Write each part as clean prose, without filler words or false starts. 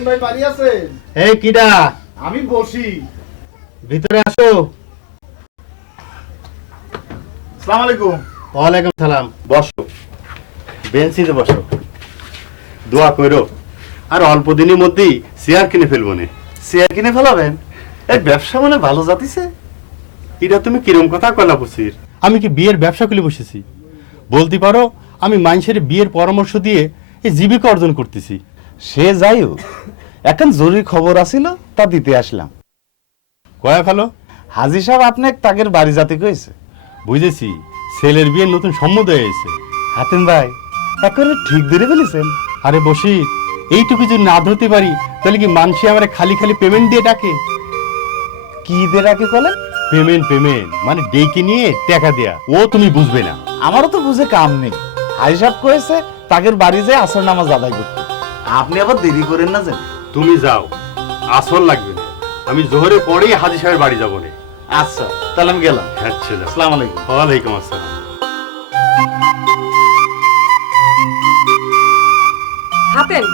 হাতেম ভাই বাড়ি আছেন? এই কিডা? আমি বসি। ভিতরে আসো। আসসালামু আলাইকুম। ওয়ালাইকুম সালাম। বসো, বেঞ্চিতে বসো। দোয়া কইরো, আর অল্প দিনের মধ্যেই শেয়ার কিনে ফেলবো নে। শেয়ার কিনে ফেলাবেন? এই ব্যবসা মানে ভালো জাতিছে। এটা তুমি কিরম কথা কইলা বসির? আমি কি বিয়ের ব্যবসা খুলে বসেছি? বলতে পারো আমি মানুষের বিয়ের পরামর্শ দিয়ে এই জীবিকা অর্জন করতেছি। সে যাই হোক, এখন জরুরি খবর আছিল, তা দিতে আসলাম। কয়া ফেলো। হাজি সাহেব আপনাকে তাগের বাড়ি যাতে কইছে। বুঝেছি, ছেলের বিয়ের নতুন সম্মত হয়ে গেছে। হাতেম ভাই একেবারে ঠিক ধরে ফেলেছেন। আরে বসি, এইটুকু যদি না ধরতে পারি তাহলে কি মানুষে আমার খালি খালি পেমেন্ট দিয়ে ডাকে? কি দিয়ে রাখে বলেন? পেমেন্ট মানে ডেকে নিয়ে টাকা দেয়া, ও তুমি বুঝবে না। আমারও তো বুঝে কাম নেই। হাজি সাহেব কয়েছে তাগের বাড়ি যায় আসর নামাজ আদায় করতে। আপনি আবার দেরি করেন না যেন। তুমি যাও, আসল লাগবে না। আমি জোহরে পরেই হাজি সাহেবের বাড়ি যাবো না। আচ্ছা তাহলে আমি গেলাম। হ্যাঁ ছিল। আসসালামু আলাইকুম। ওয়ালাইকুম আসসালাম। হাতেন,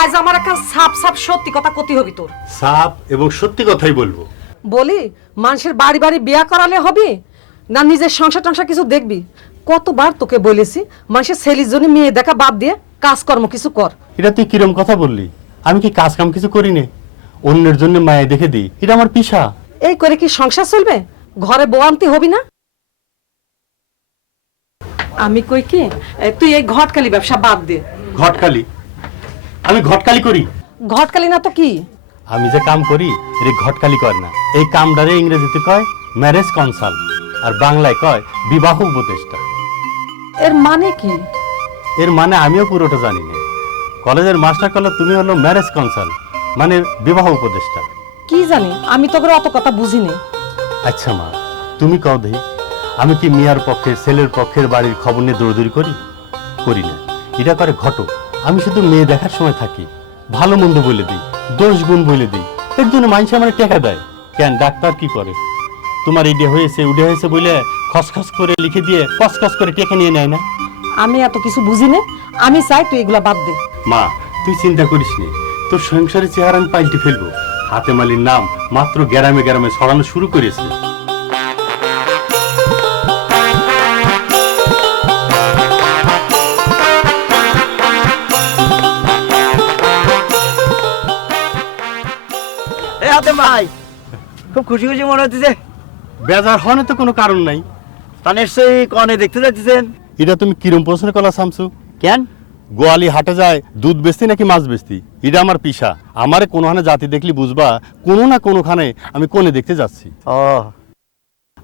আজ আমার একটা সাপ সাপ সত্যি কথা কতি হবি তোর। সাপ এবং সত্যি কথাই বলবো। বলি, মানুষের বাড়ি বাড়ি বিয়া করালে হবে না নিজের সংসার টংসার কিছু দেখবি? কতবার তোকে বলেছি মানুষের ছেলের জন্য মেয়ে দেখা বাদ দিয়ে কাজকর্ম কিছু কর। এটা তুই কিরম কথা বললি? আমি কি কাজ কাম কিছু করি নে? অন্যের জন্য মায়ে দেখে দিই, এটা আমার পেশা। এই করে কি সংসার চলবে? ঘরে বউ আনতে হবি না? আমি কই কি, তুই এই ঘটকালি ব্যবসা বাদ দে। ঘটকালি? আমি ঘটকালি করি? ঘটকালি না তো কি? আমি যে কাম করি এটা ঘটকালি কর না। এই কামটারে ইংরেজিতে কয় ম্যারেজ কনসাল্ট, আর বাংলায় কয় বিবাহ উপদেষ্টা। এর মানে কি? এর মানে আমিও পুরোটা জানি না। কলেজের মাস্টার কলে তুমি হলো ম্যারেজ কনসাল্ট, মানে বিবাহ উপদেষ্টা। কি জানি, আমি তো অত কথা বুঝিনি। আচ্ছা মা, তুমি কও দেখি, আমি কি মিয়ার পক্ষের ছেলের পক্ষের বাড়ির খবর নিয়ে দৌড়দৌড়ি করি না। এটা করে ঘটক। আমি শুধু মেয়ে দেখার সময় থাকি, ভালো মন্দ বলে দিই, দোষ গুণ বলে দিই। এর জন্য মানুষ আমার টাকা দেয়। কেন, ডাক্তার কি করে? তোমার ইডে হয়েছে উডে হয়েছে বলে খসখস করে লিখে দিয়ে কসকস করে টাকা নিয়ে নেয় না? আমি এত কিছু বুঝি না। আমি চাই তুই এগুলা বাদ দে। মা, তুই চিন্তা করিস নি, তোর সংসারের চেহারা আমি পাল্টে ফেলবো। হাতেম আলীর নাম মাত্র গ্রামে গ্রামে ছড়ানো শুরু করেছে। হাতেম ভাই, খুব খুশি খুশি মনে হচ্ছে। বেজার হনে তো কোনো কারণ নাই। তা নিশ্চয়ই কনে দেখতে যাচ্ছেন। এটা তুমি কিরম প্রশ্ন করলা শামসু? কেন? গোয়ালি হাটে যায় দুধ বেচতি নাকি মাছ বেচতি, এটা আমার পেশা। আমারে কোনোখানে জাতি দেখলি বুঝবা কোনো না কোনোখানে আমি কোনে দেখতে যাচ্ছি। ও,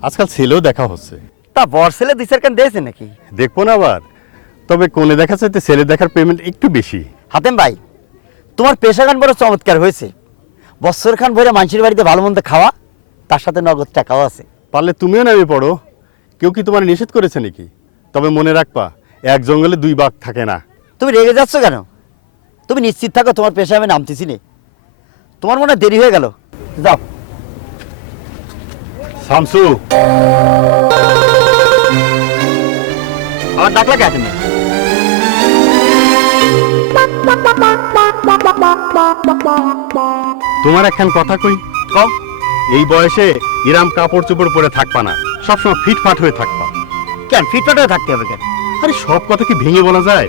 আজকাল ছেলেও দেখা হচ্ছে। তা বর ছেলে দিশার কেন দিয়েছে নাকি? দেখবো না আবার, তবে কোনে দেখা চাইতে ছেলে দেখার পেমেন্ট একটু বেশি। হাতেম ভাই, তোমার পেশা গান বড় চমৎকার হয়েছে। বৎসর খান ভরে মানুষের বাড়িতে ভালো মন্দ খাওয়া, তার সাথে নগদ টাকাও আছে। পারলে তুমিও নামে পড়ো। কেউ কি তোমার নিষেধ করেছে নাকি? তবে মনে রাখবা, এক জঙ্গলে দুই বাঘ থাকে না। তুমি রেগে যাচ্ছ কেন? তুমি নিশ্চিত থাকো, তোমার পেশায় আমি নামতেছি নে। তোমার মনে হয় দেরি হয়ে গেল, যাও। শামসু, আমার ডাকলা কে? তুমি তোমার একখান কথা কই। কম। এই বয়সে ইরাম কাপড় চোপড় পরে থাকবা না, সবসময় ফিটফাট হয়ে থাকবা। কেন ফিটফাট হয়ে থাকতে হবে কেন? আরে সব কথা কি ভেঙে বলা যায়?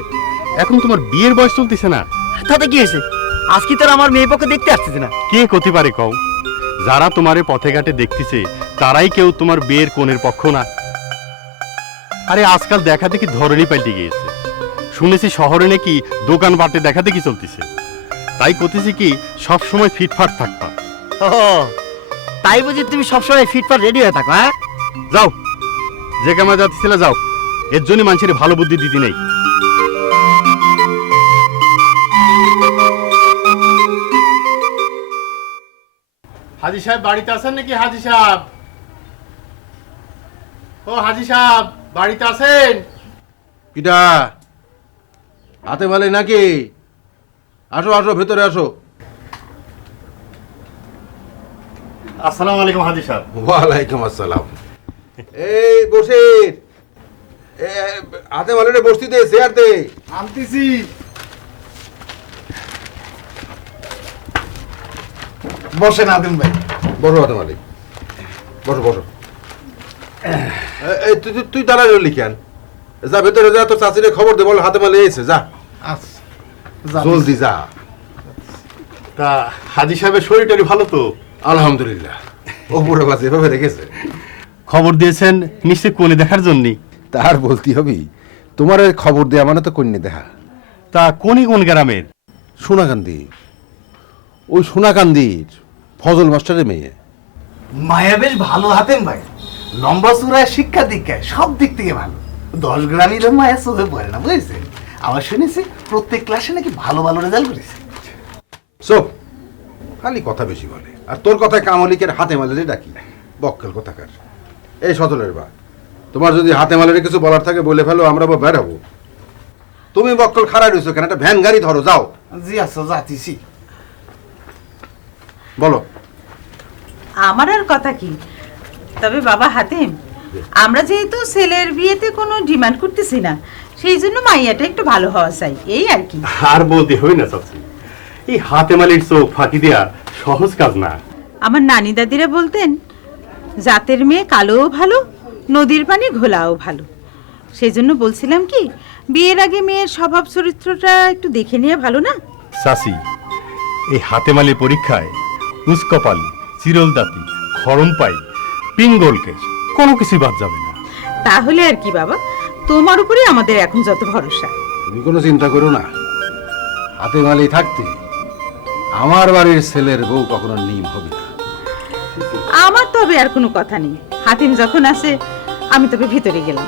এখন তোমার বিয়ের বয়স চলতেছে না। তাতে কি হয়েছে? আজ কি তোর আমার মেয়ে পক্ষে দেখতে আসতেছে না? কে করতে পারে কও? যারা তোমারে পথে ঘাটে দেখতেছে তারাই কেউ তোমার বিয়ের কোণের পক্ষ না। আরে আজকাল দেখা দেখি ধরনই পাল্টে গিয়েছে। শুনেছি শহরে নাকি দোকান বাটে দেখা দেখি চলতেছে। তাই করতেছি কি, সব সময় ফিটফাট থাকবা। ও, তাই বুঝি তুমি সবসময় ফিটফাট রেডি হয়ে থাকো? হ্যাঁ, যাও, যে কামে যাচ্ছিলে যাও। এর জন্য মানুষের ভালো বুদ্ধি দিতে নেই। হাজি সাহেব বাড়িতে আছেন নাকি? হাজি সাহেব, ও হাজি সাহেব বাড়িতে আছেন? কিটা হাতে বলে নাকি? আসো আসো, ভেতরে আসো। আসসালামু আলাইকুম হাজি সাহেব। ওয়ালাইকুম আসসালাম। এই বসির, হাতে বলে বসতি দে, চেয়ার দে। আনতেছি। বসেন আদিম ভাই। বসো হাতে মালিক, বসো বসো। এই তুই তুই দাঁড়ায় রইলি কেন? যা ভেতরে যা, তোর চাচিরে খবর দে, বল হাতে মালে এসে যা, আচ্ছা জলদি যা। তা হাজি সাহেবের শরীরটারি ভালো তো? আলহামদুলিল্লাহ, ও বুড়ো বাজে এভাবে রেখেছে। খবর দিয়েছেন নিশ্চয়ই কোলে দেখার জন্য। তার বলতে হবে, তোমার ওই খবর দেয়া মানে তো কন্যা দেখা। তা কোন গ্রামের? সোনাকান্দি, ওই সোনাকান্দির ফজল মাস্টারের মেয়ে। মায়া বেশ ভালো হাতেম ভাই, লম্বা চূড়ায় শিক্ষা দীক্ষায় সব দিক থেকে ভালো। 10 গ্রামের মায়া চোখে পড়ে না, বুঝেছেন? আবার শুনেছি প্রত্যেক ক্লাসে নাকি ভালো ভালো রেজাল্ট করেছে। চুপ, খালি কথা বেশি বলে। আর তোর কথায় কামলিকের হাতে মালের ডাকি, বক্কেল কথাকার। এই সজলের বা, তোমার যদি হাতে মালের কিছু বলার থাকে বলে ফেলো, আমরা বের হবো। তুমি বক্কল খারাপ রয়েছো কেন? একটা ভ্যান গাড়ি ধরো, যাও। জি আচ্ছা, যাচ্ছি। বলো। আমার আর কথা কি, তবে বাবা হাতেম, আমরা যেহেতু ছেলের বিয়েতে কোনো ডিমান্ড করতেছি না, সেই জন্য মাইয়াটা একটু ভালো হওয়া চাই, এই আর কি। আর বলতে হয় না চাচি, এই হাতে মালির চোখ ফাঁকি দেওয়া সহজ কাজ না। আমার নানি দাদিরা বলতেন, জাতের মেয়ে কালোও ভালো, নদীর পানি ঘোলাও ভালো। সেই জন্য বলছিলাম কি, বিয়ের আগে মেয়ের স্বভাব চরিত্রটা একটু দেখে নিয়ে ভালো না? চাচি, এই হাতে মালির পরীক্ষায় উস্কপালি, চিরল দাঁতি, খরম পাই, পিঙ্গল কেশ কোনো কিছুই বাদ যাবে না। তাহলে আর কি বাবা, তোমার উপরে আমাদের এখন যত ভরসা। তুমি কোনো চিন্তা করো না, হাতে মালি থাকতে আমার বাড়ির ছেলের বউ কখনো নিম হবে না। আমার তবে আর কোনো কথা নেই, হাতিম যখন আসে আমি তবে ভিতরে গেলাম।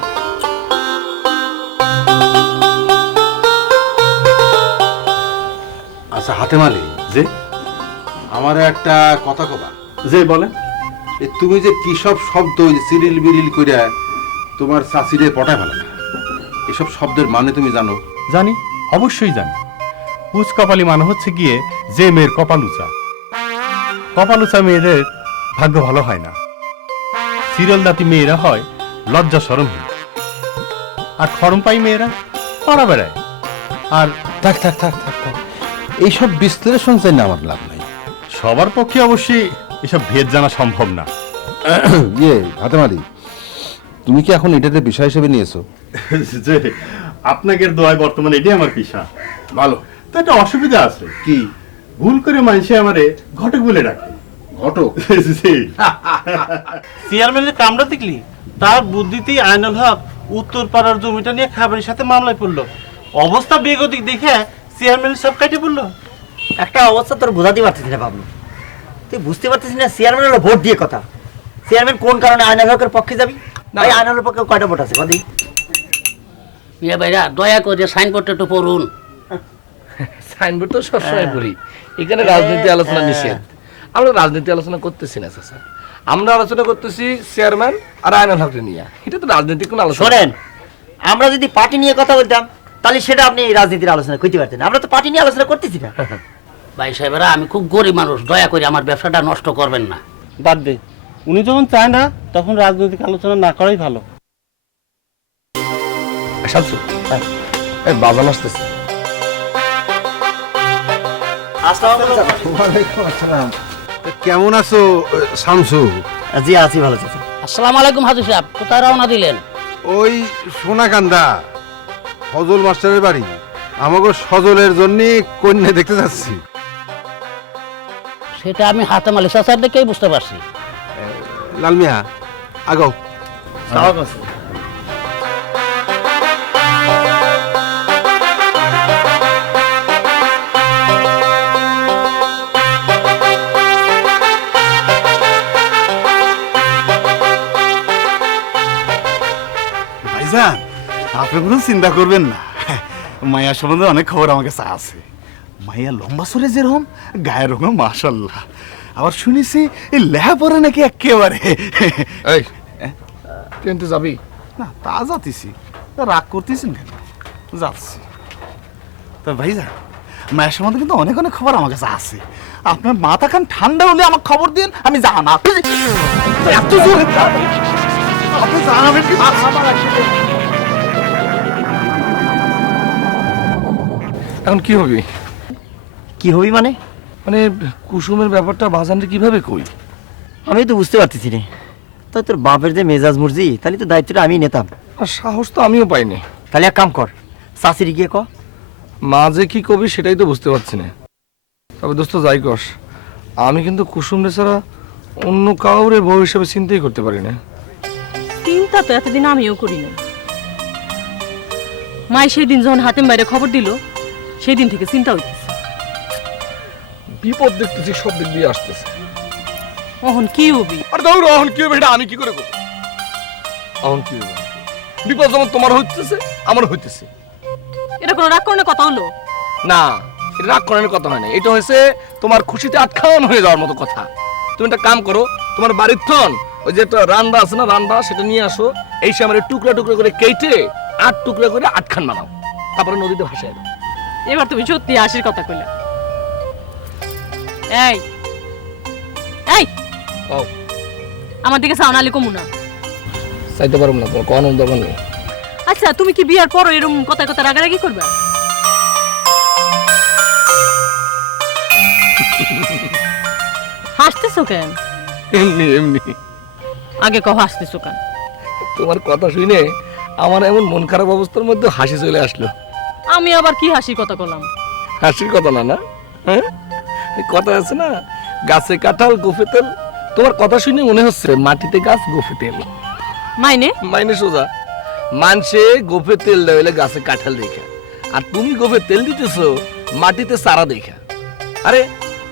আচ্ছা হাতে মালি, যে আমার একটা কথা কবা। যে বলেন। এ তুমি যে কি সব শব্দ সিরিল বিরিল কইরা তোমার চাচিরে পটায় ভালো না, এসব শব্দের মানে তুমি জানো? জানি, অবশ্যই জানি। উচ্চকপালি মানে হচ্ছে গিয়ে যে মেয়ের কপালুচা। কপালুচা মেয়েদের ভাগ্য ভালো হয় না। সিরিয়াল দাঁতি মেয়েরা হয় লজ্জা শরমহীন, আর খরমপাই মেয়েরা পাড়া বেড়ায়। আর থাক থাক থাক থাক থাক, এইসব বিশ্লেষণ চাই না, আমার লাভ নাই। সবার পক্ষে অবশ্যই এসব ভেদ জানা সম্ভব না। ইয়ে হাতে মালি, তুমি কি এখন এটাতে বিষয় হিসেবে নিয়েছো? যে আপনাদের দোয়ায় বর্তমানে এটাই আমার পেশা। ভালো। তো একটা অসুবিধা আছে। কি? ভুল করে মানুষে আমারে ঘটক বলে ডাকে। ঘটক? জি। চেয়ারম্যানের কামড়া দেখলি, তার বুদ্ধিতেই আইনুল হক উত্তর পাড়ার জমিটা নিয়ে খাবারের সাথে মামলায় পড়লো। অবস্থা বেগতিক দেখে চেয়ারম্যান সব কাটে পড়লো। একটা অবস্থা তোর বোঝাতে পারছিস না বাবলু, তুই বুঝতে পারছিস না চেয়ারম্যান হলো ভোট দিয়ে কথা। চেয়ারম্যান কোন কারণে আইনাল হকের পক্ষে যাবি? ভাই আইনাল পক্ষে কয়টা ভোট আছে বাদি? মিয়া ভাইরা দয়া করে সাইনবোর্ডটা একটু পড়ুন। সাইনবোর্ড তো সবসময় পড়ি, এখানে রাজনীতি আলোচনা নিষেধ। আমরা রাজনীতি আলোচনা করতেছি না চাচা, আমরা আলোচনা করতেছি চেয়ারম্যান আর আইনাল হক নিয়ে। এটা তো রাজনৈতিক কোনো আলোচনা। শোনেন, আমরা যদি পার্টি নিয়ে কথা বলতাম তাহলে সেটা আপনি এই রাজনীতির আলোচনা করতে পারতেন। আমরা তো পার্টি নিয়ে আলোচনা করতেছি না। ভাই সাহেবেরা, আমি খুব গরিব মানুষ, দয়া করে আমার ব্যবসাটা নষ্ট করবেন না। বাদ দে, উনি যখন চায় না তখন রাজনৈতিক আলোচনা না করাই ভালো। শামসু, এই বাজান আসতেছে। ওয়ালাইকুম আসসালাম। কেমন আছো শামসু? জি আছি ভালো চাচা। আসসালামু আলাইকুম হাজি সাহেব, কোথায় রওনা দিলেন? ওই সোনাকান্দা ফজল মাস্টারের বাড়ি, আমাকে সজলের জন্য কন্যা দেখতে যাচ্ছি। সেটা আমি হাতে মালিক চাচার দেখেই বুঝতে পারছি। লালমিয়া আগাও। ভাইজান, আপনি কোনো চিন্তা করবেন না, মায়া সম্বন্ধে অনেক খবর আমার কাছে আছে। মাইয়া লম্বা সরে যেরকম, গায়ের রঙও মাশাল্লাহ। আবার শুনেছি এই লেহাপড়া নাকি একেবারে। এই তুই তো যাবি না তা যাতেছি, তা রাগ করতেছেন কেন? যাচ্ছি। তা ভাইজান, মায়ের সম্বন্ধে কিন্তু অনেক অনেক খবর আমার কাছে আছে। আপনার মাথা খান ঠান্ডা হলে আমাকে খবর দিন, আমি জানা। এত জোরে আপনি জানাবেন কি? এখন কি হবি? কি হবি মানে? মানে কুসুমের ব্যাপারটা বাজানরে কিভাবে কই? আমি তো বুঝতে পারতেছি রে। তাই তোর বাপের যে মেজাজ মর্জি, তাহলে তো দায়িত্বটা আমি নিতাম। আর সাহস তো আমিও পাইনি। তাহলে এক কাম কর, শাশুড়ি গিয়ে ক। মা যে কি কবি সেটাই তো বুঝতে পারছি না। তবে দোস্ত যাই কস, আমি কিন্তু কুসুমরে ছাড়া অন্য কাউরে বউ হিসেবে চিন্তাই করতে পারি না। চিন্তা তো এতদিন আমিও করি না। মাই সেই দিন যখন হাতেম বাইরে খবর দিল, সেই দিন থেকে চিন্তা হইতেছে। বিপদ দেখতেছি সব দিক দিয়ে আসতেছে। অহন কি হবি? আর দৌড়, অহন কি হবে এটা আমি কি করে করব? অহন কি হবে? বিপদ যেমন তোমার হইতেছে আমার হইতেছে। এটা কোনো রাগ করানোর কথা হলো? না, এটা রাগ করানোর কথা হয় না। এটা হয়েছে তোমার খুশিতে আটখান হয়ে যাওয়ার মতো কথা। তুমি একটা কাম করো, তোমার বাড়ির থন ওই যে একটা রান্না আছে না, রান্না সেটা নিয়ে আসো। এই সে আমার টুকরা টুকরা করে কেটে 8 টুকরা করে 8খান বানাও, তারপরে নদীতে ভাসায় দাও। এবার তুমি সত্যি হাসির কথা কইলা। এই এই ও আমার দিকে সাউনালি কমু না। চাইতে পারবো না, তোমার কোনো দরকার নেই। আচ্ছা, তুমি কি বিয়ার পর এরকম কথা কথা রাগারাগি করবে? হাসতেছো কেন? এমনি এমনি আগে কহ হাসতেছো কেন? তোমার কথা শুনে আমার এমন মন খারাপ অবস্থার মধ্যে হাসি চলে আসলো। আমি আবার কি হাসির কথা কলাম? হাসির কথা না, না হ্যাঁ, এই কথা আছে না, গাছে কাঁঠাল গোফে তেল। তোমার কথা শুনে মনে হচ্ছে মাটিতে গাছ গোফে তেল। মাইনে মাইনে সোজা, মানসে গোফে তেল দেওয়ালে গাছে কাঁঠাল দেখা, আর তুমি গোফে তেল দিতেছো মাটিতে চারা দেখা। আরে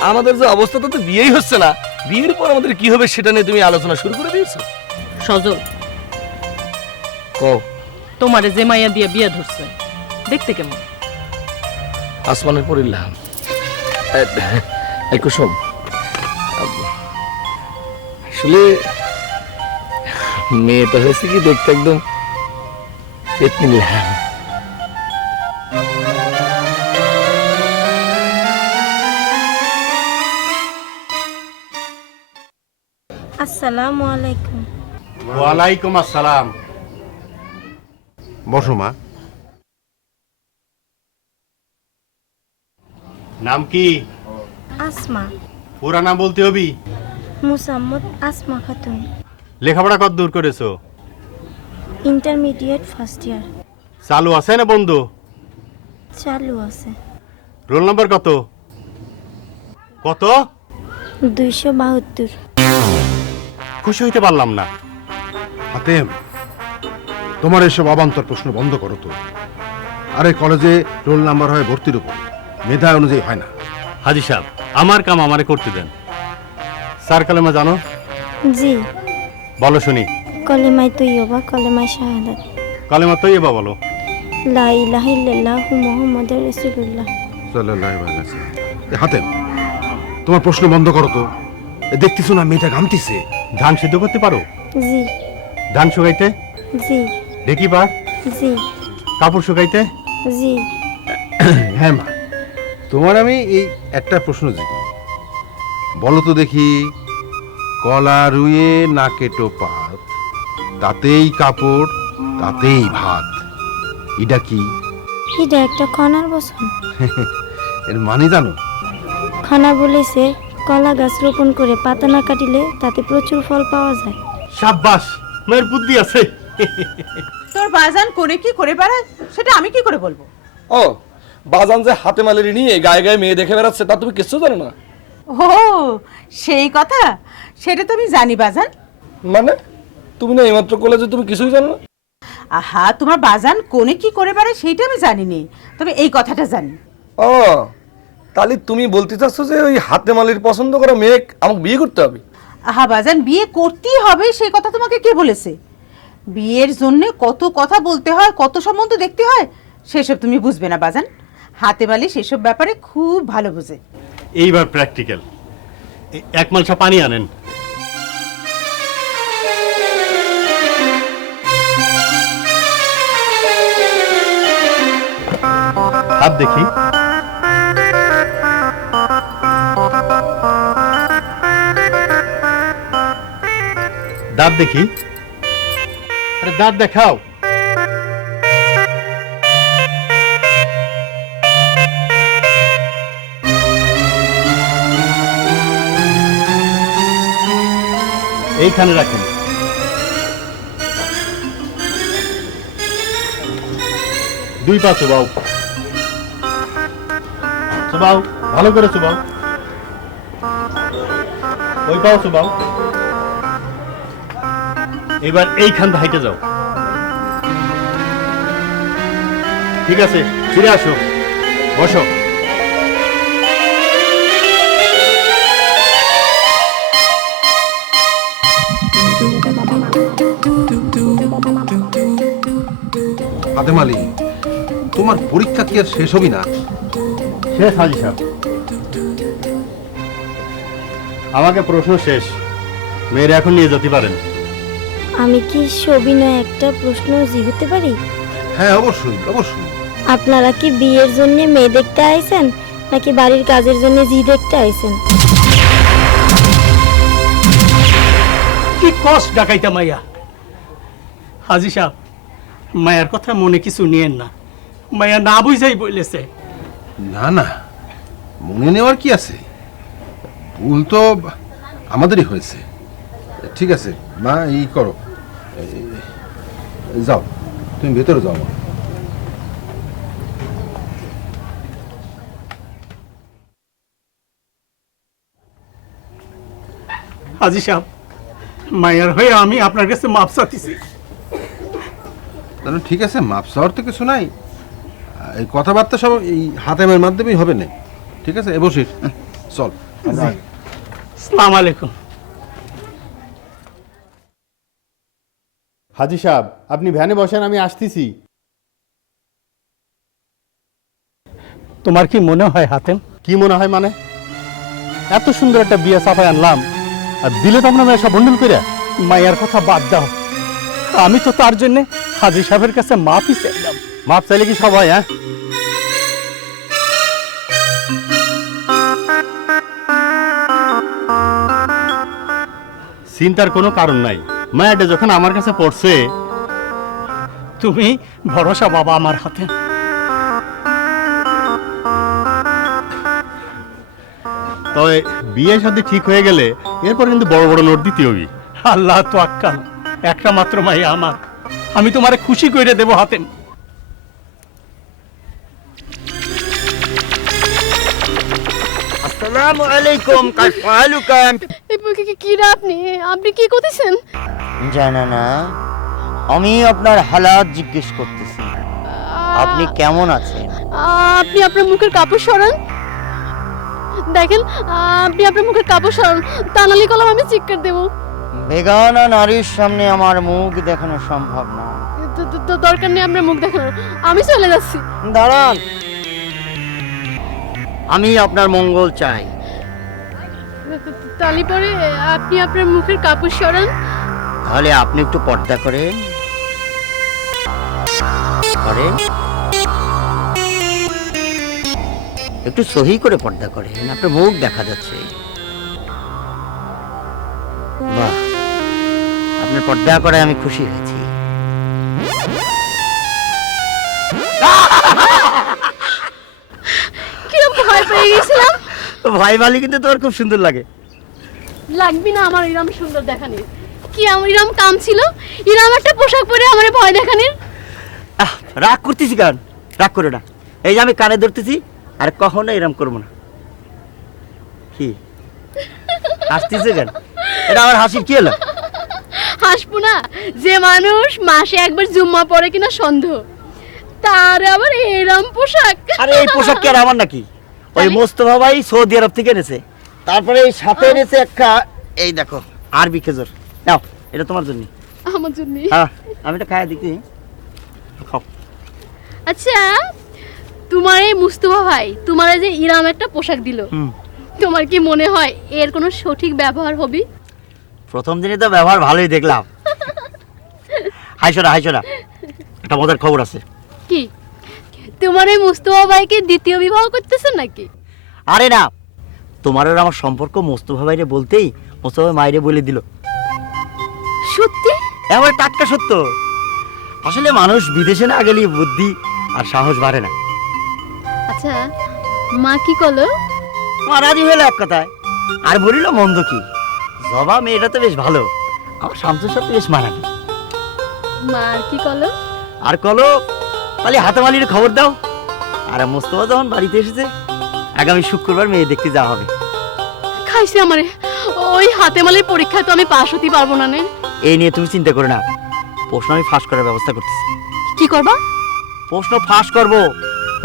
আমাদের যে অবস্থা, তো বিয়েই হচ্ছে না, বিয়ের পর আমাদের কি হবে সেটা নিয়ে তুমি আলোচনা শুরু করে দিয়েছো। সজল, কও। তোমারে যে মাইয়া দিয়ে বিয়া ধরছে দেখতে কেমন? আসমানের পরিল্লাম। এই কুসুম, আসলে মেয়েটা হয়েছে কি দেখতে একদম পেতনিল্লাম। আসসালামু আলাইকুম। ওয়ালাইকুম আসসালাম। বসো মা। নাম কি? আসমা। পুরা নাম বলতে হবি। মুসাম্মদ আসমা খাতুন। লেখাপড়া কত দূর করেছো? Intermediate first year. চালু আছে না বন্ধু? চালু আছে। রোল নাম্বার কত? কত? 272। খুশি হইতে পারলাম না। হাতেম, তোমার এসব অবান্তর প্রশ্ন বন্ধ করো তো। আরে কলেজে রোল নাম্বার হয় ভর্তির উপর, মেধা অনুযায়ী হয় না। হাজি সাহেব, আমার কাম আমারে করতে দেন। স্যার কালেমা জানো? জি। বলো শুনি। কলেমায় তৈয়বা, কলেমায় শাহাদাত। কালেমা তৈয়বা বলো। লা ইলাহা ইল্লাল্লাহু মুহাম্মাদুর রাসূলুল্লাহ। সাল্লাল্লাহু আলাইহি ওয়াসাল্লাম। হাতেম, তোমার প্রশ্ন বন্ধ করো তো। দেখতেছো না মেয়েটা ঘামতিছে। ধান সিদ্ধ করতে পারো? জি। ধান শুকাইতে? জি। ঢেকি পার? জি। কাপড় শুকাইতে? জি। হ্যাঁ মা, তোমার আমি এই একটা প্রশ্ন জিজ্ঞেস, বলো তো দেখি, কলা রুয়ে না কেটো পাত, তাতেই কাপড় তাতেই ভাত, এটা কি? এটা একটা খনার বচন। এর মানে জানো? খনা বলেছে কলা গাছ রোপণ করে পাতা না কাটিলে তাতে প্রচুর ফল পাওয়া যায়। সাব্বাস, মেয়ের বুদ্ধি আছে। তোর বাজান করে কি করে বেড়ায় সেটা আমি কি করে বলবো? ও বাজান যে হাতে মালেরি নিয়ে গায়ে গায়ে মেয়ে দেখে বেড়াচ্ছে, তা তুমি কিছু জানো না? ও সেই কথা, সেটা তো আমি জানি বাজান। মানে তুমি না এইমাত্র কলেজে, তুমি কিছুই জানো না? আহা, তোমার বাজান কোনে কি করে বেড়ায় সেইটা আমি জানি নি, তবে এই কথাটা জানি। ও তাহলে তুমি বলতে চাচ্ছ যে ওই হাতে মালির পছন্দ করা মেয়ে আমাকে বিয়ে করতে হবে? আহা বাজান, বিয়ে করতেই হবে সেই কথা তোমাকে কে বলেছে? বিয়ের জন্য কত কথা বলতে হয়, কত সম্বন্ধ দেখতে হয়, সেসব তুমি বুঝবে না বাজান। হাতে বালি সেসব ব্যাপারে খুব ভালো বুঝে। এইবার প্র্যাকটিক্যাল। এক মালসা পানি আনেন। হাত দেখি। দাঁত দেখি। আরে দাঁত দেখাও। এইখানে রাখেন। দুই পা চুবাও, চুবাও, ভালো করে চুবাও, ওই পাও চুবাও। এবার এইখান হাইটে যাও। ঠিক আছে, ফিরে আসো, বসো। হাতেম আলী, তোমার পরীক্ষা কি আর শেষ হবি না? শেষ হাজি সাহেব, আমাকে প্রশ্ন শেষ। মেয়েরা এখন নিয়ে যেতে পারেন। আমি কি সবিনয় একটা প্রশ্ন জিগাতে পারি? হ্যাঁ, অবশ্যই অবশ্যই। আপনারা কি বিয়ের জন্য মেয়ে দেখতে আইছেন নাকি বাড়ির কাজের জন্য জি দেখতে আইছেন? কি কষ্ট ডাকাইতা মাইয়া। হাজি সাহেব, মায়ের কথা মনে কিছু নিয়েন না, মায়া না বুঝাই বলেছে। না না, মনে নেওয়ার কি আছে? ভুল তো আমাদেরই হয়েছে। ঠিক আছে মা, এই করো, যাও তুমি ভেতরে যাও মা। হাজি সাহেব, মায়ের হয়ে আমি আপনার কাছে মাপ চাইতেছি। তাহলে ঠিক আছে, মাপ চাওয়ার তো কিছু নাই। এই কথাবার্তা সব এই হাতেমের মাধ্যমেই হবে না। ঠিক আছে, বসির চল। আসসালামু আলাইকুম। হাজি সাহেব, আপনি ভ্যানে বসেন, আমি আসতেছি। তোমার কি মনে হয় হাতেম? কি মনে হয় মানে? এত সুন্দর একটা বিয়ে সাফাই আনলাম, আর দিলে তো আপনার সব বন্ডল করে। মায়ের কথা বাদ দাও, আমি তো তার জন্য হাজি সাহেবের কাছে মাপই চাইলাম। মাপ চাইলে কি সবাই? হ্যাঁ, চিন্তার কোনো কারণ নাই। মায়াটা যখন আমার কাছে পড়ছে, তুমি ভরসা বাবা আমার হাতে। তবে বিয়ে শাদী ঠিক হয়ে গেলে এরপর কিন্তু বড় বড় নোট দিতে হবে। আল্লাহ তো আক্কাল, একটা মাত্র মাইয়া আমার, আমি তোমারে খুশি করে দেব হাতেম। আসসালামু আলাইকুম। কাশফালুকাম। কি রে আপনি আপনি কি করতেছেন? জানা না, আমি আপনার হালাত জিজ্ঞেস করতেছি, আপনি কেমন আছেন? আপনি আপনার মুখের কাপড় সরান, দেখেন আপনি আপনার মুখের কাপড় সরান, তা নাহলে কলম আমি চিৎকার দেব। বেগানা নারীর সামনে আমার মুখ দেখানো সম্ভব না। দরকার নেই আপনার মুখ দেখানোর, আমি চলে যাচ্ছি। দাঁড়ান, আমি আপনার মঙ্গল চাই। তালি পরে আপনি আপনার মুখের কাপড় সরান। তাহলে আপনি একটু পর্দা করেন, করেন একটু সহি করে পর্দা করেন, আপনার মুখ দেখা যাচ্ছে। বাহ, আপনার পর্দা করে আমি খুশি হয়েছি। কিরম ভয় পেয়ে গেছিলাম। ভাই ভালি কিন্তু তোমার খুব সুন্দর লাগে। লাগবি না আমার ইরাম সুন্দর দেখানির, কি আমার ইরাম কাম ছিল ইরাম একটা পোশাক পরে আমার ভয় দেখানির। রাগ করতেছি কেন? রাগ করে না, এই যে আমি কানে ধরতেছি, আর কখনো এরম করবো না। কি হাসতেছে কেন? এটা আমার হাসির কি হলো? হাসবো না, যে মানুষ মাসে একবার জুম্মা পরে কিনা সন্দেহ, তার আবার এরম পোশাক। আরে এই পোশাক কি আর আমার নাকি? ওই মোস্তফা ভাই সৌদি আরব থেকে এনেছে, তারপরে এই সাথে এনেছে একটা, এই দেখো আরবি খেজুর। নাও, এটা তোমার জন্য। আমার জন্য? হ্যাঁ, আমি এটা খাই দেখি। খাও। আচ্ছা, তোমার এই মুস্তফা ভাই তোমার যে ইরাম একটা পোশাক দিল, তোমার কি মনে হয় এর কোনো সঠিক ব্যবহার হবে? প্রথম দিনে তো ব্যবহার ভালোই দেখলাম। হাইসোরা হাইসোরা, একটা মজার খবর আছে। কি, তোমার এই মুস্তফা ভাইকে দ্বিতীয় বিবাহ করতেছেন নাকি? আরে না, তোমার আর আমার সম্পর্ক মোস্তফা ভাইরে বলতেই মোস্তফা ভাই মাইরে বলে দিল। সত্যি? এবার টাটকা সত্য। আসলে মানুষ বিদেশে না গেলে বুদ্ধি আর সাহস বাড়ে না। আচ্ছা, মা কি করলো? মা রাজি হলো এক কথায়, আর বলিল মন্দ কি। জবা মেয়েটা তো বেশ ভালো, আমার শামসুর সাথে বেশ মানাবে। মার কি কলো? আর কলো তাহলে হাতেমালির খবর দাও। আর মোস্তফা যখন বাড়িতে এসেছে, আগামী শুক্রবার মেয়ে দেখতে যাওয়া হবে। খাইছে আমারে, ওই হাতেমালির পরীক্ষায় তো আমি পাশ হতে পারবো না। নে এই নিয়ে তুমি চিন্তা করো না, প্রশ্ন আমি ফাঁস করার ব্যবস্থা করতেছি। কি করবা? প্রশ্ন ফাঁস করবো।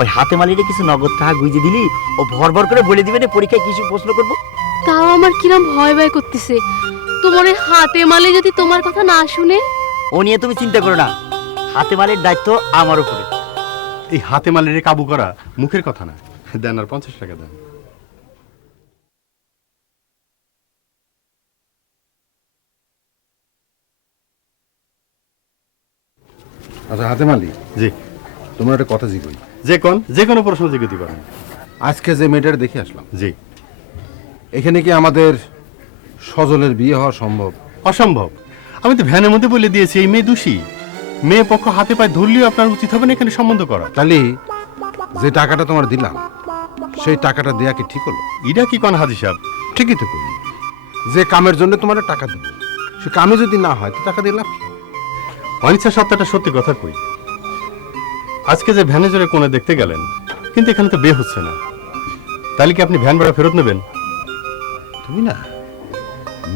ওই হাতেমালিরে কিছু নগদ টাকা গুঁজে দিলি ও ভর ভর করে বলে দিবে না পরীক্ষায় কিছু প্রশ্ন করবো। তাও আমার কিরম ভয় ভয় করতেছে। তোমার এই হাতেমালি যদি তোমার কথা না শুনে? ও নিয়ে তুমি চিন্তা করো না, হাতেমালির দায়িত্ব আমার উপরে। এই হাতে মালের কাবু করা মুখের কথা না। দেন আর 50 টাকা দেন। আচ্ছা হাতে মালি, জি, তোমার একটা কথা জিজ্ঞাই। যে কোনো প্রশ্ন জিজ্ঞাসা পারেন। আজকে যে মেয়েটার দেখে আসলাম, জি, এখানে কি আমাদের সজলের বিয়ে হওয়া সম্ভব? অসম্ভব। আমি তো ভ্যানের মধ্যে বলে দিয়েছি এই মেয়ে দোষী। মেয়ে পক্ষ হাতে পায়ে ধরলেও আপনার উচিত হবে না এখানে সম্বন্ধ করা। তাহলে যে টাকাটা তোমার দিলাম, সেই টাকাটা দেয়া কি ঠিক হলো? এটা কি কোন হাজি সাহেব? ঠিকই তো করি। যে কামের জন্য তোমার টাকা দেব, সে কামে যদি না হয় তো টাকা দিলাম। অনিচ্ছা সত্তাটা সত্যি কথা কই। আজকে যে ভ্যানে জোরে কোণে দেখতে গেলেন, কিন্তু এখানে তো বিয়ে হচ্ছে না। তাহলে কি আপনি ভ্যান ভাড়া ফেরত নেবেন? তুমি না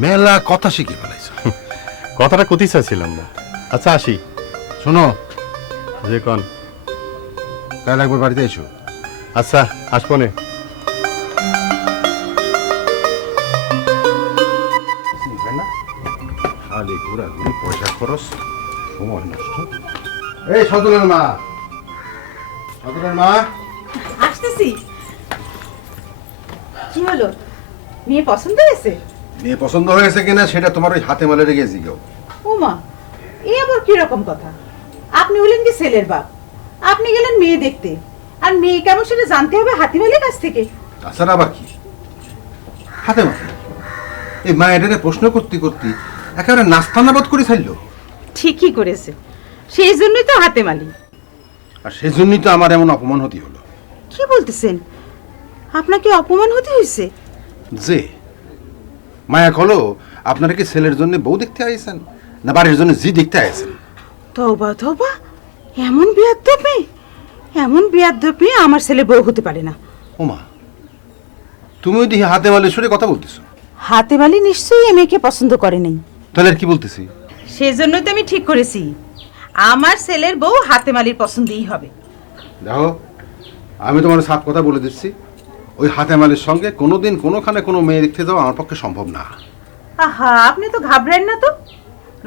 মেলা কথা শিখে ফেলাইছো। কথাটা কতি চাইছিলাম না। আচ্ছা আসি। শোনো, যে কোন কাল একবার বাড়িতে এসো। আচ্ছা আসবনে। খালি ঘোরাঘুরি, পয়সা খরচ, সময় নষ্ট। এই সজলের মা, সজলের মা, আসতেছি। কি হলো, মেয়ে পছন্দ হয়েছে? মেয়ে পছন্দ হয়েছে কিনা সেটা তোমার ওই হাতে মালে রেখে জিগাও। ও মা, এই আবার কিরকম কথা? আপনি হলেন কি ছেলের বাপ, আপনি গেলেন মেয়ে দেখতে, আর মেয়ে কেমন সেটা জানতে হবে হাতিমালির কাছ থেকে। তাছাড়া আবার কি হাতে মালে এই মায়ের প্রশ্ন করতে করতে একেবারে নাস্তানাবাদ করে ছাড়লো। ঠিকই করেছে, সেই জন্যই তো হাতেমালি। আর সেই জন্যই তো আমার এমন অপমান হতে হলো। কি বলতেছেন? আপনাকে অপমান হতে হয়েছে? যে মায়া কলো, আপনারা কি ছেলের জন্য বউ দেখতে আইছেন না বাড়ির জন্য জি দেখতে আইছেন? তওবা তওবা, এমন বেয়াদব মেয়ে, এমন বেয়াদব মেয়ে আমার ছেলে বউ হতে পারে না। ওমা, তুমিও দেখি হাতে মালের সুরে কথা বলতেছো। হাতেমালি নিশ্চয়ই এই মেয়েকে পছন্দ করে নাই। তাহলে আর কি বলতেছি? সেজন্যই তো আমি ঠিক করেছি, আমার ছেলের বউ হাতেমালির পছন্দই হবে। দেখো, আমি তোমার সাফ কথা বলে দিচ্ছি, ওই হাতে মালের সঙ্গে কোনোদিন কোনোখানে কোনো মেয়ে দেখতে যাওয়া আমার পক্ষে সম্ভব না। আহা, আপনি তো ঘাবড়েন না তো।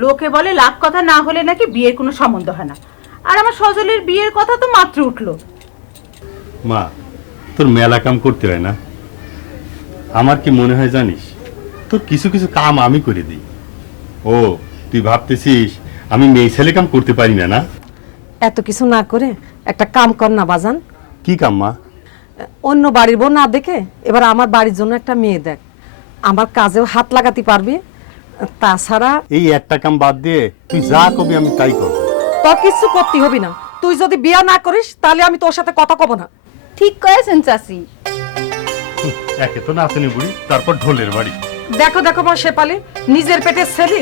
লোকে বলে লাখ কথা না হলে নাকি বিয়ের কোনো সম্বন্ধ হয় না, আর আমার সজলের বিয়ের কথা তো মাত্র উঠলো। মা, তোর মেলা কাম করতে হয় না? আমার কি মনে হয় জানিস, তোর কিছু কিছু কাম আমি করে দিই। ও, তুই ভাবতেছিস আমি মেয়ে ছেলে কাম করতে পারি না? না, এত কিছু না করে একটা কাম কর না বাজান। কি কাম মা? অন্য বাড়ির বউ না দেখে এবার আমার বাড়ির জন্য একটা মেয়ে দেখ, আমার কাজেও হাত লাগাতে পারবি। তাছাড়া এই একটা কাম বাদ দিয়ে তুই যা কবি আমি তাই করব। তোর কিছু করতে হবি না। তুই যদি বিয়া না করিস তাহলে আমি তোর সাথে কথা কব না। ঠিক কয়েছেন চাচি। একে তো নাচনি বুড়ি, তারপর ঢোলের বাড়ি। দেখো দেখো মা শেপালি, নিজের পেটের ছেলে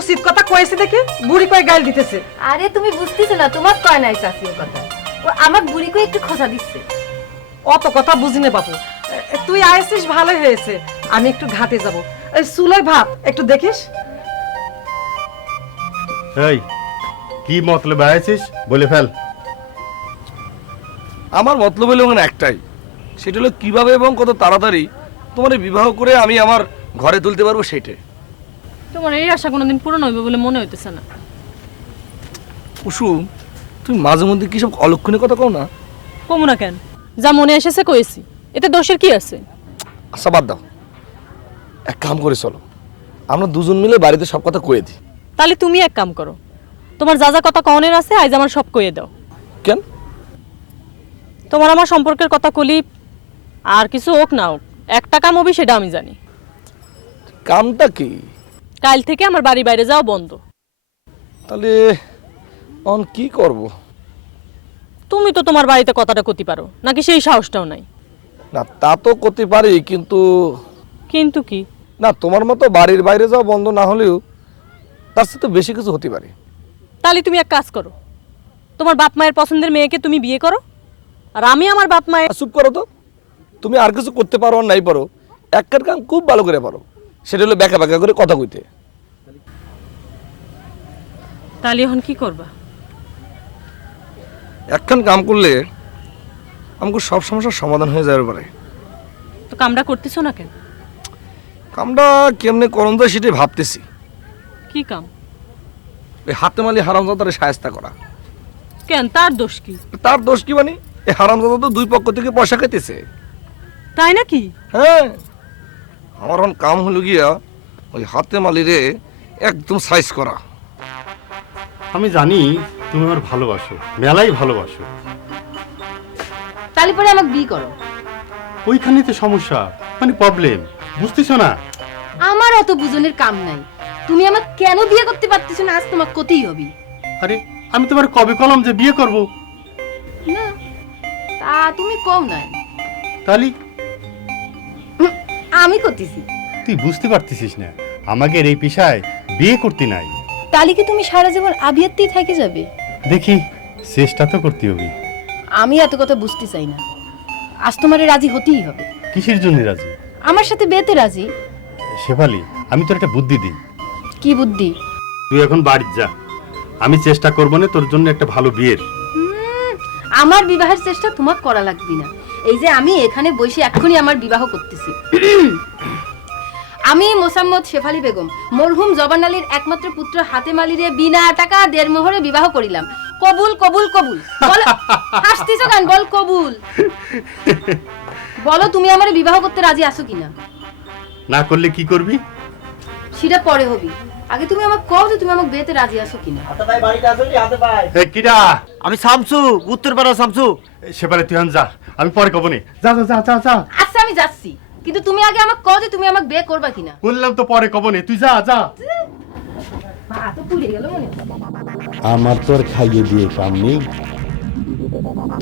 উচিত কথা কয়েছে দেখে বুড়ি কয়ে গাল দিতেছে। আরে তুমি বুঝতেছো না, তোমার কয় নাই চাচি ও কথা, ও আমার বুড়িকে একটু খোঁচা দিচ্ছে। অত কথা বুঝি না বাপু, তুই আইসিস ভালোই হয়েছে। আমি একটু ঘাটে যাব, এই চুলায় ভাত একটু দেখিস। এই কি মতলব আছিস বলে ফেল। আমার মতলব হলো মানে একটাই, সেটা হলো কিভাবে এবং কত তাড়াতাড়ি তোমার বিবাহ করে আমি আমার ঘরে তুলতে পারবো সেটাই। তোমার এই আশা কোনোদিন পূরণ হইবে বলে মনে হইতেছে না। কুসুম, তুমি মাঝে মধ্যে কি সব অলক্ষণের কথা কও না? কমু না কেন, যা মনে এসেছে কইছি, এতে দোষের কি আছে? আচ্ছা বাদ দাও, এক কাম করে চলো, আমরা দুজন মিলে বাড়িতে সব কথা কয়ে দিই। তাহলে তুমি এক কাম করো, তোমার যা যা কথা কনের আছে আজ আমার সব কইয়ে দাও। কেন? তোমার আমার সম্পর্কের কথা কলি, আর কিছু হোক না হোক একটা কাম হবে সেটা আমি জানি। কামটা কি? কাল থেকে আমার বাড়ি বাইরে যাওয়া বন্ধ। তাহলে অন কি করব? তুমি তো তোমার বাড়িতে কথাটা কইতে পারো নাকি সেই সাহসটাও নাই? না তা তো করতে পারি, কিন্তু কিন্তু কি? না তোমার মতো বাড়ির বাইরে যাওয়া বন্ধ না হলেও তার সাথে বেশি কিছু হতে পারে। তাহলে তুমি এক কাজ করো, তোমার বাপ মায়ের পছন্দের মেয়েকে তুমি বিয়ে করো, আর আমি আমার বাপ মায়ের। চুপ করো তো, তুমি আর কিছু করতে পারো আর নাই পারো, একটা কাম খুব ভালো করে পারো, সেটা হলো ব্যাকা ব্যাকা করে কথা কইতে। তাহলে এখন কি করবা? একখান কাম করলে আমাকে সব সমস্যার সমাধান হয়ে যাবে পারে। তো কামটা করতেছো না কেন? কামটা কেমনে করম যায় সেটাই ভাবতেছি। কি কাম? এই হাতে মালি হারামজাদারে সায়স্তা করা। কেন, তার দোষ কি? তার দোষ কি মানে? এই হারামজাদা তো দুই পক্ষ থেকে পয়সা খাইতেছে। তাই নাকি? হ্যাঁ, আমার এখন কাম হলো গিয়া ওই হাতে মালিরে একদম সাইজ করা। আমি জানি তুমি আমার ভালোবাসো, মেলাই ভালোবাসো। তাহলে পরে আমাকে বিয়ে করো। ওইখানেই তো সমস্যা, মানে প্রবলেম, বুঝতেছো না? আমার অত বুঝনের কাম নাই। তুমি আমাকে কেন বিয়ে করতে পারতেছো না আজ তোমাকে করতেই হবে। আরে আমি তোমার কবে কলম যে বিয়ে করব? না, তা তুমি কম নাই, তাহলে আমি করতেছি। তুই বুঝতে পারতেছিস না, আমাকে এই পেশায় বিয়ে করতে নাই। তাহলে কি তুমি সারা জীবন আবিয়াতেই থেকে যাবে? দেখি, চেষ্টা তো করতে হবে। আমি এত কথা বুঝতে চাই না, আজ তোমারে রাজি হতেই হবে। কিসের জন্য রাজি? আমার সাথে বিয়েতে রাজি। শেফালি, আমি তোর একটা বুদ্ধি দিই। কি বুদ্ধি? তুই এখন বাড়ি যা, আমি চেষ্টা করবো না তোর জন্য একটা ভালো বিয়ের। আমার বিবাহের চেষ্টা তোমার করা লাগবে না। এই যে আমি এখানে বসে এক্ষুনি আমার বিবাহ করতেছি। আমি মোসাম্মদ শেফালি বেগম মরহুম জবান আলীর একমাত্র পুত্র হাতেম আলীরে বিনা টাকা 1.5 মোহরে বিবাহ করিলাম। কবুল কবুল কবুল। বলো, হাসতেছো কেন? বল কবুল। বলো তুমি আমারে বিবাহ করতে রাজি আছো কিনা? না করলে কি করবি? সেটা পরে হবি, আগে তুমি আমাকে কও যে তুমি আমাকে বিয়েতে রাজি আছো কিনা। হাতে ভাই বাড়িতে আসো নি? হাতে ভাই এ কিডা? আমি শামসু, উত্তরপাড়া শামসু। শেফালি তুই যা, আমি পরে কব নে। যা যা যা যা যা। আচ্ছা আমি যাচ্ছি, কিন্তু তুমি আগে আমাকে কও যে তুমি আমাকে বিয়ে করবা কিনা। বললাম তো পরে কব নে, তুই যা যা। পা তো পুড়ে গেল মনে। আমার তো আর খাইয়ে দিয়ে কাম নেই।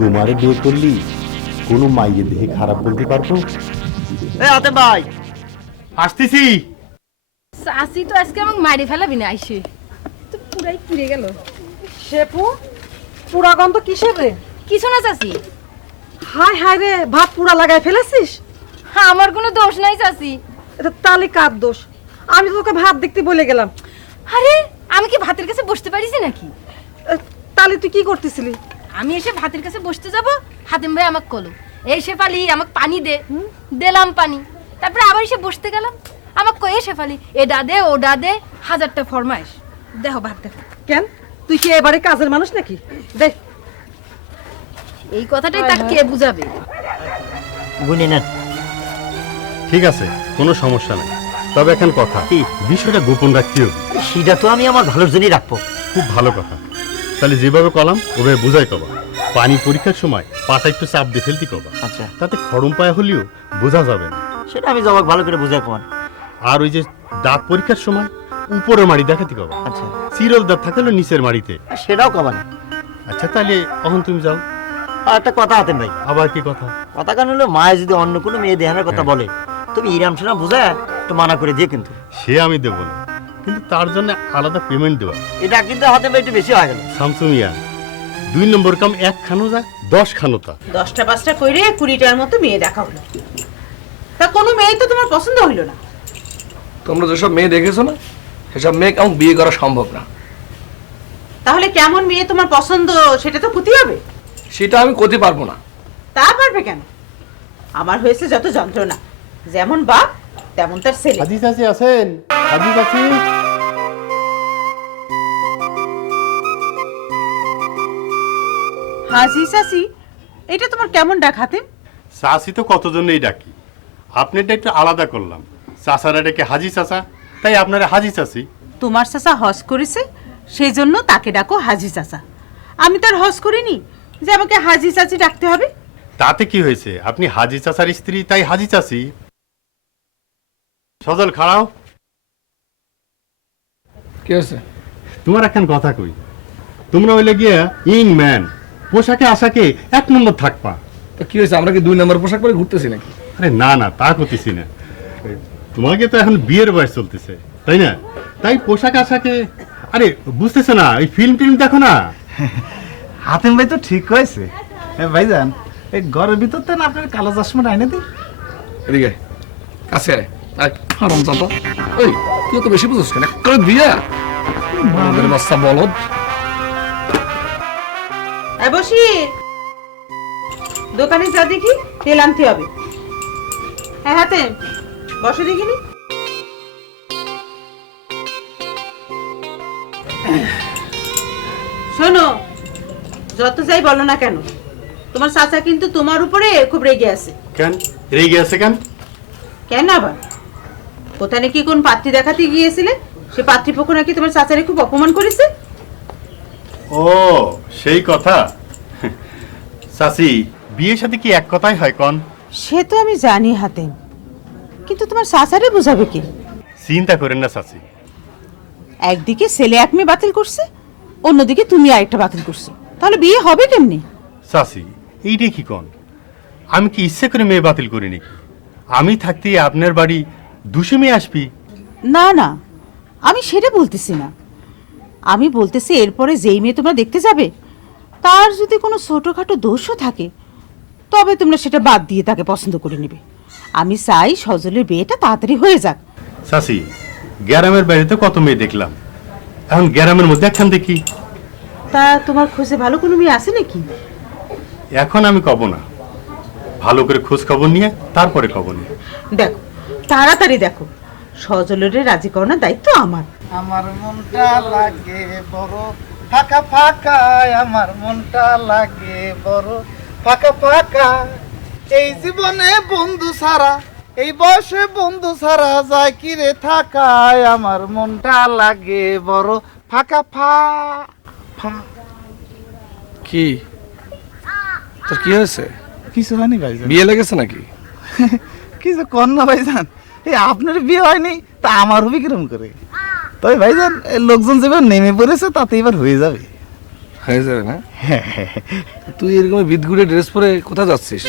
তোমারে বিয়ে করলি কোনো মাইয়ে দেহে খারাপ বলতে পারবো? এ হাতে ভাই আসতেছি। চাচি তো আজকে আমাকে মারি ফেলাবি না, আইসে তো পুরাই পুড়ে গেল। শেফু, পুরা গন্ধ কিসের রে? কিছু না চাচি। হায় হায় রে, ভাত পুরা লাগাই ফেলেছিস। আমার কোনো দোষ নাই চাচি। এটা তাহলে কার দোষ? আমি তো তোকে ভাত দেখতে বলে গেলাম। আরে আমি কি ভাতের কাছে বসতে পারিছি নাকি? তাহলে তুই কি করতেছিলি? আমি এসে ভাতের কাছে বসতে যাব, হাতেম ভাই আমাকে কলো এই শেফালি আমাকে পানি দে। দিলাম পানি, তারপরে আবার এসে বসতে গেলাম। আমাকে কয়ে শেফালি এটা দে ওটা দে, 1000টা ফরমাইশ। দেখো ভাত দেখো। কেন, তুই কি এবারে কাজের মানুষ নাকি? দেখ, এই কথাটাই তাকে কে বুঝাবে? গুনে নেন। ঠিক আছে, কোনো সমস্যা নাই, তবে এখন কথা, বিষয়টা গোপন রাখতে হবে। সেটা তো আমি আমার ভালোর জন্যই রাখবো। খুব ভালো কথা। তাহলে যেভাবে কলাম ওভাবে বুঝাই কবা। পানি পরীক্ষার সময় পাটা একটু চাপ দিয়ে ফেলতে কবা। আচ্ছা, তাতে খড়ম পায়া হলেও বোঝা যাবে না। সেটা আমি জবাব ভালো করে বুঝাই কমান। আর ওই যে দাঁত পরীক্ষার সময় উপরের মাড়ি দেখাতে কবা। আচ্ছা, চিরল দাঁত থাকলে নিচের মাড়িতে। সেটাও কমান। আচ্ছা, তাহলে এখন তুমি যাও। আর একটা কথা হাতেম ভাই। আবার কি কথা? কথা কান হলো, মায়ে যদি অন্য কোনো মেয়ে দেখানোর কথা বলে, তুমি ইরাম সোনা বুঝা একটু মানা করে দিয়ে কিন্তু। সে আমি দেবো না, কিন্তু তার জন্য আলাদা পেমেন্ট দেওয়া। এটা কিন্তু হাতেম ভাই একটু বেশি হয়ে গেল। শামসুমিয়া, 2 নম্বর কাম 1 খানো যা 10 খানোতা। 10টা 5টা কইরে 20টার মতো মেয়ে দেখা হলো। তা কোনো মেয়ে তো তোমার পছন্দ হইল না? তোমরা যেসব মেয়ে দেখেছো না, সেসব মেয়ে কেমন বিয়ে করা সম্ভব না। তাহলে কেমন মেয়ে তোমার পছন্দ সেটা তো ক্ষতি হবে। সেটা আমি করতে পারবো না। তা পারবে কেন? আমার হয়েছে যত যন্ত্রণা, যেমন বাপ তেমন তার ছেলে। হাজি চাচি আছেন? হাজি চাচি, হাজি চাচি, এটা তোমার কেমন ডাক হাতেম? চাচি তো কতজনেই ডাকি, আপনারটা একটু আলাদা করলাম। চাচারা ডেকে হাজি চাচা, তাই আপনারা হাজি চাচি। তোমার চাচা হজ করেছে, সেই জন্য তাকে ডাকো হাজি চাচা। আমি তার হজ করিনি যে আমাকে হাজি চাচি ডাকতে হবে। তাতে কি হয়েছে? আপনি হাজি চাচার স্ত্রী, তাই হাজি চাচি। সজল খাড়াও। কি হয়েছে? তোমার এখন কথা কই, তোমরা হইলে গিয়া ইং ম্যান, পোশাকে আশাকে 1 নম্বর থাকবা। তা কি হয়েছে? আমরা কি 2 নম্বর পোশাক পরে ঘুরতেছি নাকি? আরে না না, তা করতেছি না। তোমাকে তো এখন বিয়ের বয়স চলতেছে, তাই না? তাই পোশাক আশাকে আরে বুঝতেছো না, ওই ফিল্ম টিল্ম দেখো না। হাতিম ভাই তো ঠিক হয়েছে। ভাইজান এই ঘরের ভিতর তো না আপনার কালো চশমাটা এনে দিই। এদিকে কাছে আয় হারাম জাদা। এই তুই তো বেশি বুঝছিস কেন? করে দিয়া আমাদের বাচ্চা বলদ। বসি দোকানে যা দেখি তেল আনতে হবে। হ্যাঁ হাতে বসে দেখিনি। শোনো, যত যাই বলো না কেন, তোমার চাচা কিন্তু তোমার উপরে খুব রেগে আছে। কেন রেগে আছে কেন? কেন আবার? কোথায় নাকি কোন পাত্রী দেখাতে গিয়েছিলে, সে পাত্রীপক্ষ নাকি তোমার চাচারে খুব অপমান করেছে। ও সেই কথা। চাচি, বিয়ের সাথে কি এক কথাই হয় কন? সে তো আমি জানি হাতে, কিন্তু তোমার চাচারে বোঝাবে কি? চিন্তা করেন না চাচি। একদিকে ছেলে এক মেয়ে বাতিল করছে, অন্যদিকে তুমি আরেকটা বাতিল করছো, তাহলে বিয়ে হবে কেমনি? চাচি এইটা কি কন? আমি কি ইচ্ছে করে মেয়ে বাতিল করি নাকি? আমি থাকতে আপনার বাড়ি দুশো মেয়ে আসবি? না না, আমি সেটা বলতেছি না। আমি বলতেছি এরপরে যেই মেয়ে তোমরা দেখতে যাবে, তার যদি কোনো ছোটোখাটো দোষও থাকে, তবে তোমরা সেটা বাদ দিয়ে তাকে পছন্দ করে নেবে। আমি চাই সজলের বিয়েটা তাড়াতাড়ি হয়ে যাক। চাচি, গ্রামের বাড়িতে কত মেয়ে দেখলাম, এখন গ্রামের মধ্যে একখান দেখি। তা তোমার খোঁজে ভালো কোনো মেয়ে আছে নাকি? এখন আমি কব না, ভালো করে খোঁজ খবর নিয়ে তারপরে কব নিয়ে। দেখো তাড়াতাড়ি দেখো, সজলের রাজি করানোর দায়িত্ব আমার। আমার মনটা লাগে বড় ফাঁকা ফাঁকা, আমার মনটা লাগে বড় ফাঁকা ফাঁকা। এই জীবনে বন্ধু ছাড়া, এই বয়সে বন্ধু ছাড়া যায় কি রে থাকায়, আমার মনটা লাগে বড় ফাঁকা ফাঁকা। কি তোর কি হয়েছে? কিছু হয়নি ভাইজান। বিয়ে লেগেছে নাকি? কিছু কর না ভাইজান, এই আপনার বিয়ে হয়নি তা আমার হবে কিরম করে? তবে ভাইজান লোকজন যেভাবে নেমে পড়েছে তাতে এবার হয়ে যাবে। হয়ে যাবে না? তুই এরকম বিদগুড়ে ড্রেস পরে কোথায় যাচ্ছিস?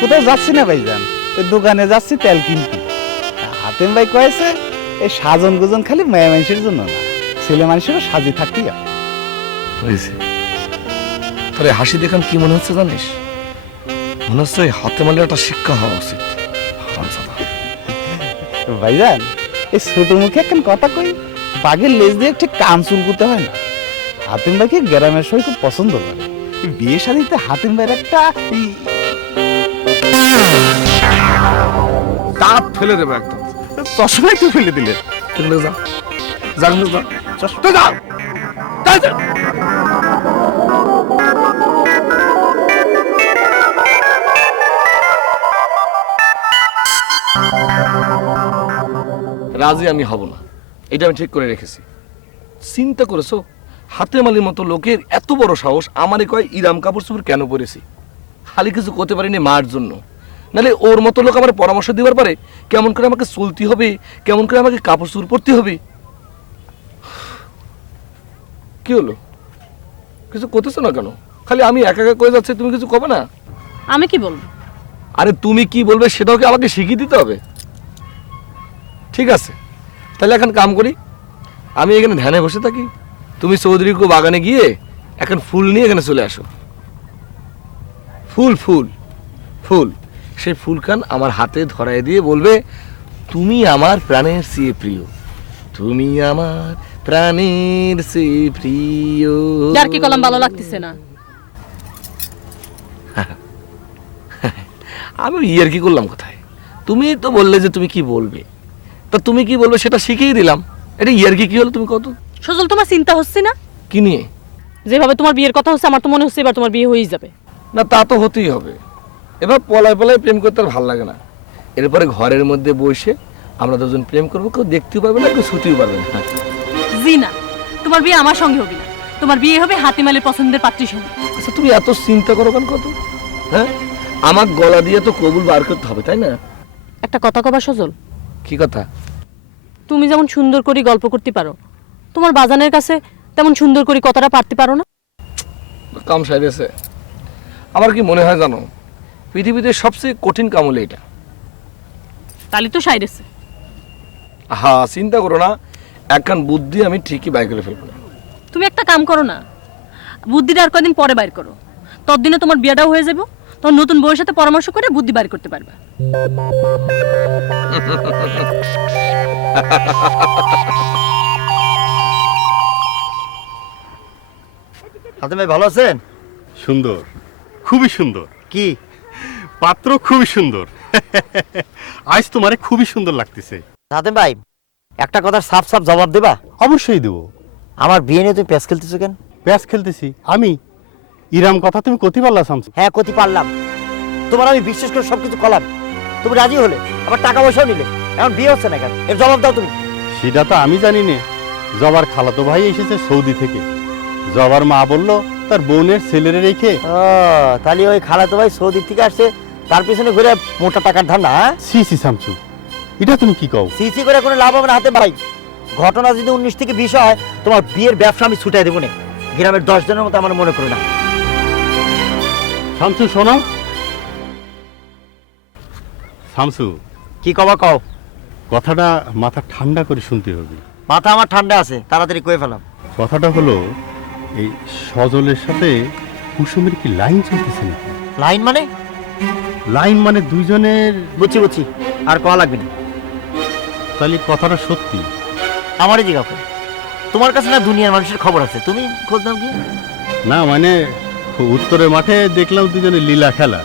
কোথাও যাচ্ছি না ভাইজান, ওই দোকানে যাচ্ছি তেল কিনতে। হাতেম ভাই কয়েছে এই সাজন গোজন খালি মেয়ে মানুষের জন্য না, ছেলে মানুষেরও সাজি থাকতেই হবে। হয়েছে তোর হাসি দেখান কি মনে হচ্ছে জানিস? মনে হচ্ছে হাতে মালে একটা শিক্ষা হওয়া উচিত। ভাইজান এই ছোট মুখে একখান কথা কই, বাঘের লেজ দিয়ে ঠিক কান চুলকুতে হয় না। হাতিম ভাইকে গ্রামের সবাই খুব পছন্দ করে। বিয়ে শাদিতে হাতিম ভাইয়ের একটা দাঁত ফেলে দেবে একদম। চশমাই তো ফেলে দিলেন। যা যা যা চশমা যা। রাজি আমি হব না, এটা আমি ঠিক করে রেখেছি। চিন্তা করেছো হাতে মালির মতো লোকের এত বড় সাহস আমারে কয় ইরাম কাপড় চোপড় কেন পরেছি? খালি কিছু করতে পারিনি মার জন্য, নাহলে ওর মতো লোক আমার পরামর্শ দিবার পারে কেমন করে আমাকে চলতে হবে, কেমন করে আমাকে কাপড় চোপড় পরতে হবে। কি হলো, কিছু করতেছো না কেন? খালি আমি একা একা করে যাচ্ছি, তুমি কিছু কবে না? আমি কি বলবো? আরে তুমি কি বলবে সেটাও কি আমাকে শিখিয়ে দিতে হবে? ঠিক আছে, তাহলে এখন কাম করি, আমি এখানে ধ্যানে বসে থাকি, তুমি চৌধুরীকে বাগানে গিয়ে এখন ফুল নিয়ে এখানে চলে আসো। ফুল ফুল ফুল, সেই ফুলখান আমার হাতে ধরাই দিয়ে বলবে, তুমি আমার প্রাণের চেয়ে প্রিয়, তুমি আমার প্রাণের চেয়ে প্রিয়। যার কি কলম ভালো লাগতেছে না। আমি ইয়ার কি করলাম কোথায়? তুমি তো বললে যে তুমি কি বলবে, তা তুমি কি বলবে সেটা শিখিয়ে দিলাম। এটা ইয়ার কি হলো তুমি কত? সজল, তোমার চিন্তা হচ্ছে না? কি নিয়ে? যেভাবে তোমার বিয়ের কথা হচ্ছে, আমার তো মনে হচ্ছে এবার তোমার বিয়ে হয়েই যাবে। না তা তো হতেই হবে, এবার পলায় পলায় প্রেম করতে আর ভালো লাগে না। এরপরে ঘরের মধ্যে বসে আমরা দুজন প্রেম করবো, কেউ দেখতেও পারবে না, কেউ ছুটিও পারবে না। জি না, তোমার বিয়ে আমার সঙ্গে হবে না, তোমার বিয়ে হবে হাতিমালের পছন্দের পাত্রীর সঙ্গে। আচ্ছা তুমি এত চিন্তা করো কেন কত? হ্যাঁ, আমার গলা দিয়ে তো কবুল বার করতে হবে, তাই না? একটা কথা কবা সজল। কি কথা? তুমি যেমন সুন্দর করে গল্প করতে পারো, তোমার বাজানের কাছে তেমন সুন্দর করে কথাটা পারতে পারো না? কাম সাইরেছে। আমার কি মনে হয় জানো, পৃথিবীতে সবচেয়ে কঠিন কাম হলো এটা। তালি তো সাইরেছে। হ্যাঁ, চিন্তা করো না, একখান বুদ্ধি আমি ঠিকই বাইর করে ফেলবো। তুমি একটা কাম করো না, বুদ্ধিটা আর কদিন পরে বাইর করো, ততদিনে তোমার বিয়েটাও হয়ে যাবে, তোমার নতুন বউয়ের সাথে পরামর্শ করে বুদ্ধি বাইর করতে পারবে। হাতেম ভাই ভালো আছেন? সুন্দর, খুবই সুন্দর। কি পাত্র খুবই সুন্দর। আজ তোমারে খুবই সুন্দর লাগতেছে। হাতেম ভাই, একটা কথার সাফ সাফ জবাব দেবা? অবশ্যই দেবো। আমার বিয়ে নিয়ে তুমি প্যাস খেলতেছো কেন? প্যাস খেলতেছি আমি? ইরাম কথা তুমি কতি পারলা শামসু? হ্যাঁ, কতি পারলাম। তোমার আমি বিশ্বাস করে সবকিছু কলাম, তুমি রাজি হলে, আবার টাকা পয়সাও নিলে, এখন বিয়ে হচ্ছে না কেন? এর জবাব দাও তুমি। সেটা তো আমি জানি না। জবার খালাতো ভাই এসেছে সৌদি থেকে। জবার মা বললো তার বোনের ছেলেরে রেখে। তাহলে ওই খালাতো ভাই সৌদি থেকে আসছে, তার পিছনে ঘুরে মোটা টাকার ধান্দা। সি সি শামসু, এটা তুমি কি কও? সিসি করে কোনো লাভ হবে না হাতেম ভাই। ঘটনা যদি 19 থেকে 20 হয়, তোমার বিয়ের ব্যবসা আমি ছুটাই দেবো না। গ্রামের 10 জনের মতো আমার মনে করো না। শামসু শোনো। শামসু, কি কবা কও? কথাটা মাথা ঠান্ডা করে শুনতে হবে। মাথা আমার ঠান্ডা আছে, তাড়াতাড়ি কয়ে ফেলাম। কথাটা হলো, এই সজলের সাথে কুসুমের কি লাইন চলতেছে নাকি? লাইন মানে? লাইন মানে দুইজনের। বুঝছি বুঝছি, আর কয়া লাগবে না। তাহলে কথাটা সত্যি? আমারই জিজ্ঞাসা করো। তোমার কাছে না দুনিয়ার মানুষের খবর আছে, তুমি খোঁজ নাও কি? না মানে উত্তরের মাঠে দেখলাম দুজনে লীলা খেলা,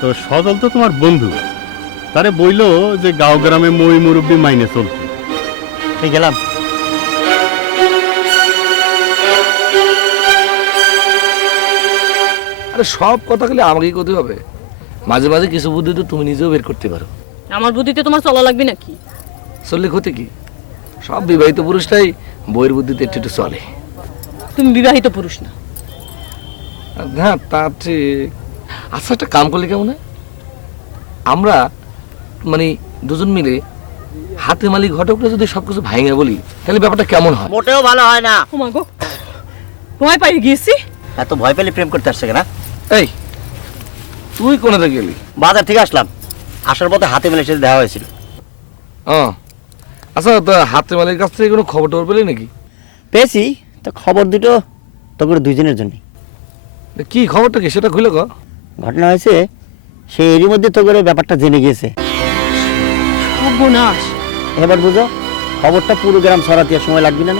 তো সজল তো তোমার বন্ধু, তারে বইলো যে গাঁও গ্রামে মই মুরব্বী মাইনে চলছে। এই গেলাম। আরে সব কথা খালি আমাকেই করতে হবে? মাঝে মাঝে কিছু বুদ্ধি তো তুমি নিজেও বের করতে পারো। আমার বুদ্ধিতে তোমার চলা লাগবে নাকি? চললে ক্ষতি কি? সব বিবাহিত পুরুষটাই বইয়ের বুদ্ধিতে একটু একটু চলে। তুমি বিবাহিত পুরুষ না। হ্যাঁ, তা ঠিক। আচ্ছা, একটা কাম করলে কেমন হয়? আমরা মানে দুজন মিলে হাতে মালিক ঘটকরা যদি সবকিছু ভাঙে বলি, তাহলে ব্যাপারটা কেমন হয়? মোটেও ভালো হয় না। ও মা গো, ভয় পাই গেছি। এত ভয় পেলে প্রেম করতে আসছে কেন? এই তুই কোনাতে গেলি? বাজার থেকে আসলাম, আসার পথে হাতে মেলে সাথে দেখা হয়েছিল। আচ্ছা, তো হাতে মালিকের কাছ থেকে কোনো খবর টবর পেলি নাকি? পেয়েছি, তো খবর দুটো তো করে দুইজনের জন্য। কি খবরটা কি সেটা খুলে কর। ঘটনা হয়েছে, সে এরই মধ্যে তো করে ব্যাপারটা জেনে গিয়েছে। সর্বনাশ। এবার বুঝো, খবরটা পুরো গ্রাম ছড়াতে আর সময় লাগবে না।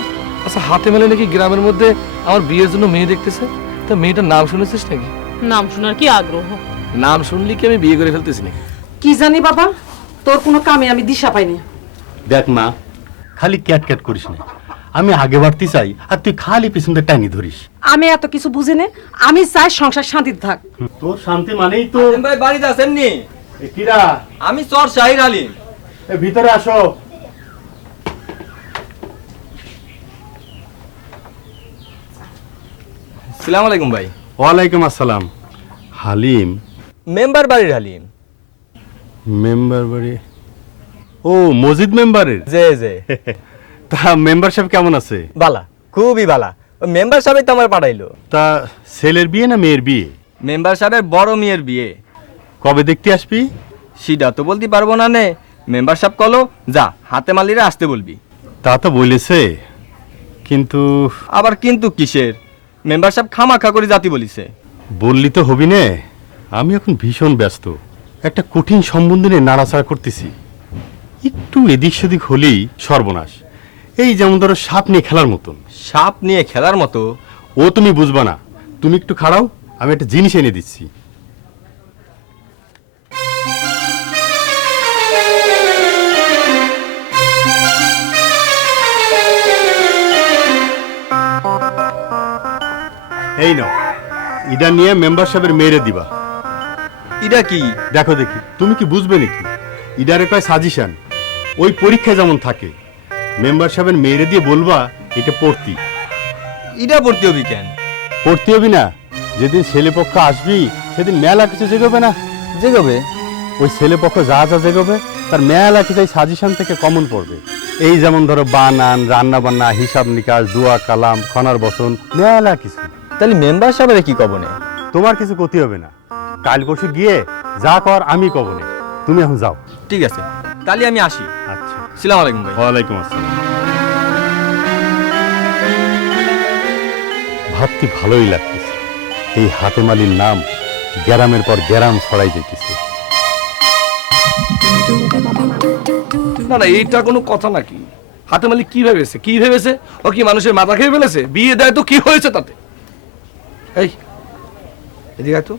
আচ্ছা, হাতে মেলে নাকি গ্রামের মধ্যে আমার বিয়ের জন্য মেয়ে দেখতেছে, তা মেয়েটার নাম শুনেছিস নাকি? নাম শোনার কি আগ্রহ? নাম শুনলি কি আমি বিয়ে করে ফেলতেছি নাকি? কি জানি বাবা, তোর কোনো কামে আমি দিশা পাইনি। দেখ মা, খালি ক্যাট ক্যাট করিস না। আমি আগে বাড়তে চাই আর তুই খালি পিছনটা টাইনি ধরিস। আমি এত কিছু বুঝি না, আমি চাই সংসার শান্তিতে থাক। তোর শান্তি মানেই তো। ভাই বাড়িতে আছেন নি? কিরা? আমি চর শাহির আলিম। ভিতরে আসো। আসসালামু আলাইকুম ভাই। ওয়ালাইকুম আসসালাম। হালিম? মেম্বার বাড়ির হালিম। মেম্বার বাড়ি? ও, মসজিদ মেম্বারের? জি জি। তা মেম্বার সাহেব কেমন আছে? বালা, খুবই বালা। ওই মেম্বার সাহেব তো আমার পাঠাইলো। তা ছেলের বিয়ে না মেয়ের বিয়ে? মেম্বার সাহেবের বড় মেয়ের বিয়ে। কবে দেখতে আসবি? সেটা তো বলতে পারবো না নে। মেম্বার সাহেব কলো যা হাতে মালিরা আসতে বলবি। তা তো বলেছে, কিন্তু। আবার কিন্তু কিসের? মেম্বার সাহেব খামাখা করে জাতি বলিছে। বললি তো হবি নে। আমি এখন ভীষণ ব্যস্ত, একটা কঠিন সম্বন্ধ নিয়ে নাড়াচাড়া করতেছি। একটু এদিক সেদিক হলেই সর্বনাশ। এই যেমন ধরো সাপ নিয়ে খেলার মতন। সাপ নিয়ে খেলার মতো? ও তুমি বুঝবা না, তুমি একটু খাড়াও, আমি একটা জিনিস এনে দিচ্ছি। এই নাও, এটা নিয়ে মেম্বার সাহেবের মেরে দিবা। এটা কি? দেখো দেখি, তুমি কি বুঝবে নাকি? ইডারে কয় সাজেশন। ওই পরীক্ষায় যেমন থাকে, মেম্বার সাহেবের মেরে দিয়ে বলবা এটা পড়তি। এটা পড়তে হবি কেন? পড়তে হবি না, যেদিন ছেলে পক্ষ আসবি সেদিন মেলা কিছু জেগবে না? জেগবে। ওই ছেলে পক্ষ যা যা জেগবে তার মেলা কিছু সাজেশন থেকে কমন পড়বে। এই যেমন ধরো বানান, রান্না বান্না, হিসাব নিকাশ, দোয়া কালাম, খনার বসন, মেলা কিছু। তাহলে মেম্বার সাহেবের কি কব না? তোমার কিছু ক্ষতি হবে না। কাল পরশু গিয়ে যা কর আমি কব না, তুমি এখন যাও। ঠিক আছে, তাহলে আমি আসি। আচ্ছা। সালাম আলাইকুম ভাই। ওয়ালাইকুম আসসালাম। ভাবতে ভালোই লাগতেছে, এই হাতেম আলীর নাম গ্রামের পর গ্রাম ছড়াই যেতেছে। না না, এইটা কোনো কথা নাকি? হাতেম আলী কি ভেবেছে? ও কি মানুষের মাথা খেয়ে ফেলেছে? বিয়ে দেয় তো কি হয়েছে তাতে? এই এদিকে আয় তো,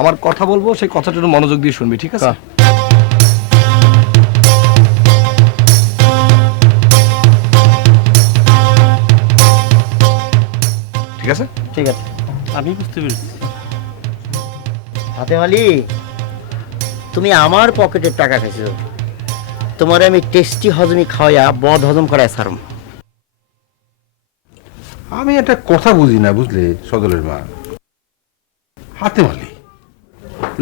আমার কথা বলবো, সেই কথাটা একটু মনোযোগ দিয়ে শুনবি, ঠিক আছে? ঠিক আছে, ঠিক আছে। আমি বুঝতে পেরেছি। হাতেম আলী, তুমি আমার পকেটের টাকা খাইছো, তোমার আমি টেস্টি হজমি খাওয়া বদ হজম করায় ছাড়ম। আমি একটা কথা বুঝি না, বুঝলে সদলের মা, হাতেম আলী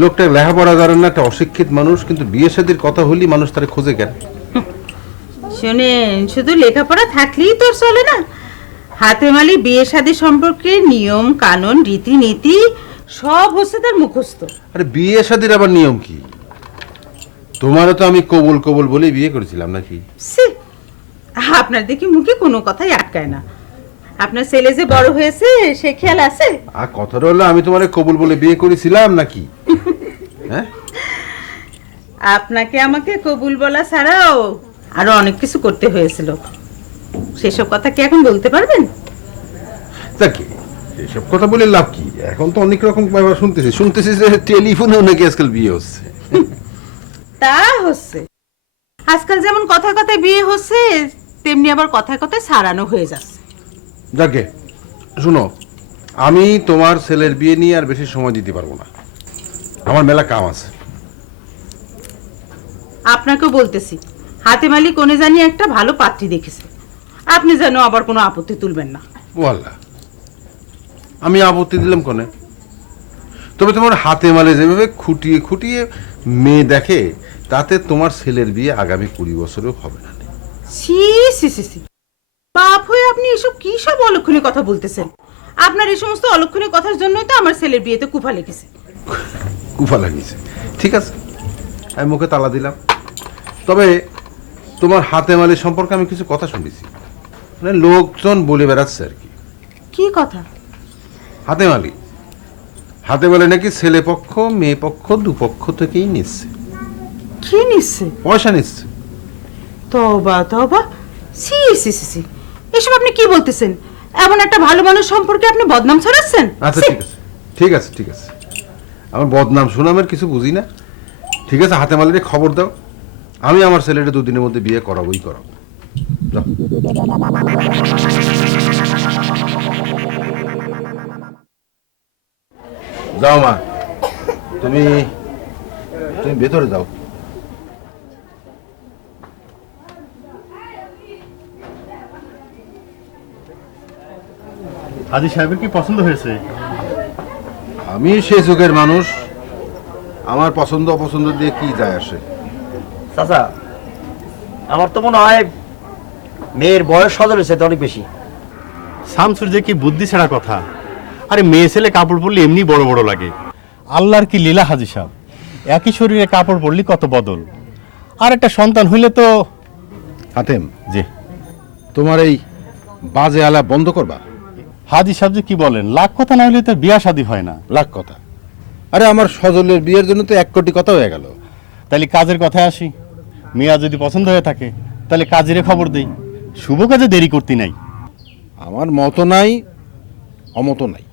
লোকটা লেখাপড়া জানেন না, একটা অশিক্ষিত মানুষ, কিন্তু বিয়ে শাদীর কথা হলেই মানুষ তারা খোঁজে কেন? শোনেন, শুধু লেখাপড়া থাকলেই তো চলে না। হাতেম আলী বিয়ে শাদী সম্পর্কে নিয়ম কানুন রীতিনীতি সব হচ্ছে তার মুখস্থ। আরে বিয়ে শাদীর আবার নিয়ম কি? তোমারও তো আমি কবুল কবুল বলে বিয়ে করেছিলাম নাকি? ছি, আপনার দেখি মুখে কোনো কথাই আটকায় না। আপনার ছেলে যে বড় হয়েছে সে খেয়াল আছে? আর কথাটা হলো, আমি তোমারে কবুল বলে বিয়ে করেছিলাম নাকি? হ্যাঁ, আপনাকে আমাকে কবুল বলা ছাড়াও আরো অনেক কিছু করতে হয়েছিল, সেসব কথা কি এখন বলতে পারবেন? দেখি এসব কথা বলে লাভ কি? এখন তো অনেক রকম ব্যাপার শুনতেছি যে টেলিফোনেও নাকি আজকাল বিয়ে হচ্ছে। তা হচ্ছে, আজকাল যেমন কথায় কথায় বিয়ে হচ্ছে, তেমনি আবার কথায় কথায় সারানো হয়ে যাচ্ছে। যাকে শুনো, আমি তোমার ছেলের বিয়ে নিয়ে আর বেশি সময় দিতে পারবো না, আমার মেলা কাম আছে। আপনাকেও বলতেছি, হাতেম আলী কোনে জানি একটা ভালো পাত্রী দেখেছে, আপনি যেন আবার কোনো আপত্তি তুলবেন না। ও আল্লাহ, আমি আপত্তি দিলাম কোনে? তবে তোমার হাতেম আলী যেভাবে খুঁটিয়ে খুঁটিয়ে মেয়ে দেখে, তাতে তোমার ছেলের বিয়ে আগামী 20 বছরেও হবে না। সি সি সি সি, বাপ হয়ে আপনি এসব কি সব অলক্ষণী কথা বলতেছেন? আপনার এই সমস্ত অলক্ষণী কথার জন্যই তো আমার ছেলের বিয়েতে কুফা লেগেছে। কুফা লাগিয়েছে, ঠিক আছে, আমি মুখে তালা দিলাম। তবে তোমার হাতেম আলী সম্পর্কে আমি কিছু কথা শুনেছি, মানে লোকজন বলে বেড়াচ্ছে আর কি। কি কথা? হাতেম আলী নাকি ছেলে পক্ষ মেয়ে পক্ষ দুপক্ষ থেকেই নিচ্ছে। কি নিচ্ছে? পয়সা নিচ্ছে। তবা তবা, সি সি সি সি, এসব আপনি কি বলতেছেন? এমন একটা ভালো মানুষ সম্পর্কে আপনি বদনাম ছড়াচ্ছেন। আচ্ছা ঠিক আছে, আমার বদনাম সুনামের কিছু বুঝি না। ঠিক আছে, হাতেম আলীরে খবর দাও, আমি আমার ছেলেটা 2 দিনের মধ্যে বিয়ে করাবোই করাবো। যাও। যাও মা, তুমি ভেতরে যাও। হাজী সাহেবের কি পছন্দ হয়েছে? আমি সে যুগের মানুষ, আমার পছন্দ অপছন্দ দিয়ে কি যায় আসে? চাচা, আমার তো মনে হয় মেয়ের বয়স সদরের সাথে অনেক বেশি। শামসুর যে কি বুদ্ধি ছাড়া কথা! আরে মেয়ে ছেলে কাপড় পরলে এমনি বড় বড় লাগে, আল্লাহর কি লীলা হাজী সাহেব! একই শরীরে কাপড় পরলে কত বদল! আর একটা সন্তান হইলে তো। হাতেম, জি, তোমার এই বাজে আলা বন্ধ করবা। হাজী সাহেব যে কি বলেন, লাখ কথা না হলে তো বিয়া শাদী হয় না। লাখ কথা? আরে আমার সজলের বিয়ের জন্য তো 1 কোটি কথা হয়ে গেল। তাহলে কাজের কথায় আসি, মিয়া যদি পছন্দ হয়ে থাকে তাহলে কাজের খবর দেই, শুভ কাজে দেরি করতে নাই। আমার মত নাই, অমত নাই,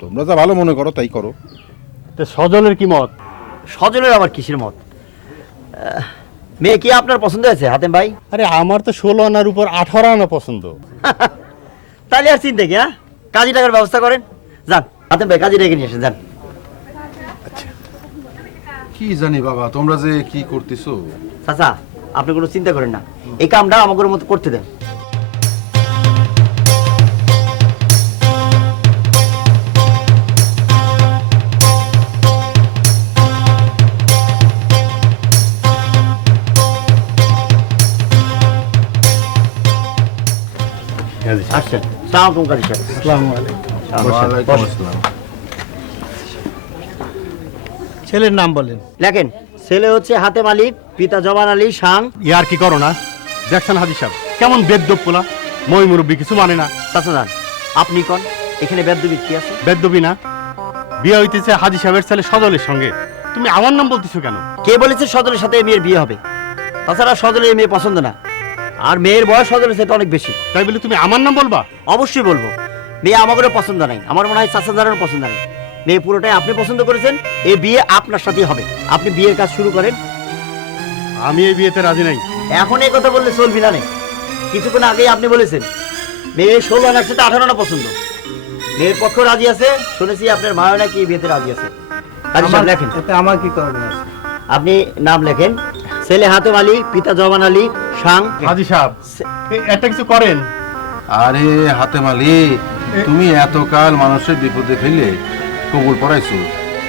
তোমরা যা ভালো মনে করো তাই করো। তো সজলের কি মত? সজলের আবার কিসের মত? মেয়ে কি আপনার পছন্দ হয়েছে হাতেম ভাই? আরে আমার তো 16 আনার উপর 18 আনা পছন্দ। তাহলে আর চিন্তা কি, কাজী টাকার ব্যবস্থা করেন, যান হাতেম ভাই, কাজী রেখে নিয়ে আসেন, যান। কি জানি বাবা, তোমরা যে কি করতেছো। চাচা, আপনি কোনো চিন্তা করেন না, এই কামটা আমাদের মতো করতে দেন। আসছেন, সালাম আলাইকুম কাজী সাহেব। আসসালামু আলাইকুম। ওয়ালাইকুম আসসালাম। ছেলের নাম বলেন। লেখেন ছেলে হচ্ছে হাতেম আলী, পিতা জমান আলী শাং। ইয়ার কি করো না? দেখছেন হাজি সাহেব কেমন বেদ্যপ পোলা, মই মুরব্বী কিছু মানে না। চাচা যান, আপনি কোন এখানে বেদ্যবিদ কি আছে? বেদ্যবি না, বিয়ে হইতেছে হাজি সাহেবের ছেলে সজলের সঙ্গে। তুমি আমার নাম বলতেছো কেন? কে বলেছে সজলের সাথে এই মেয়ের বিয়ে হবে? তাছাড়া সজলের এই মেয়ে পছন্দ না, আর মেয়ের বয়স সজলের সাথে অনেক বেশি। তাই বলে তুমি আমার নাম বলবা? অবশ্যই বলবো। মেয়ে আমাদেরও পছন্দ নাই, আমার মনে হয় চাচা জানারও পছন্দ নাই। মেয়ে পুরোটাই আপনি পছন্দ করেছেন, এই বিয়ে আপনার সাথেই হবে। আপনি বিয়ের কাজ শুরু করেন। আমি এই বিয়েতে রাজি নাই। এখন এই কথা বললে চলবি না। কিছুক্ষণ আগেই আপনি বলেছেন মেয়ে 16 আনার সাথে 18 আনা পছন্দ। মেয়ের পক্ষ রাজি আছে, শুনেছি আপনার মাও নাকি এই বিয়েতে রাজি আছে। লেখেন। আমার কি করবেন? আপনি নাম লেখেন। ছেলে হাতেম আলী, পিতা জমান আলী শাং। হাজি সাহেব একটা কিছু করেন। আরে হাতেম আলী, তুমি এতকাল মানুষের বিপদে ফেলে কবুল পড়াইছো,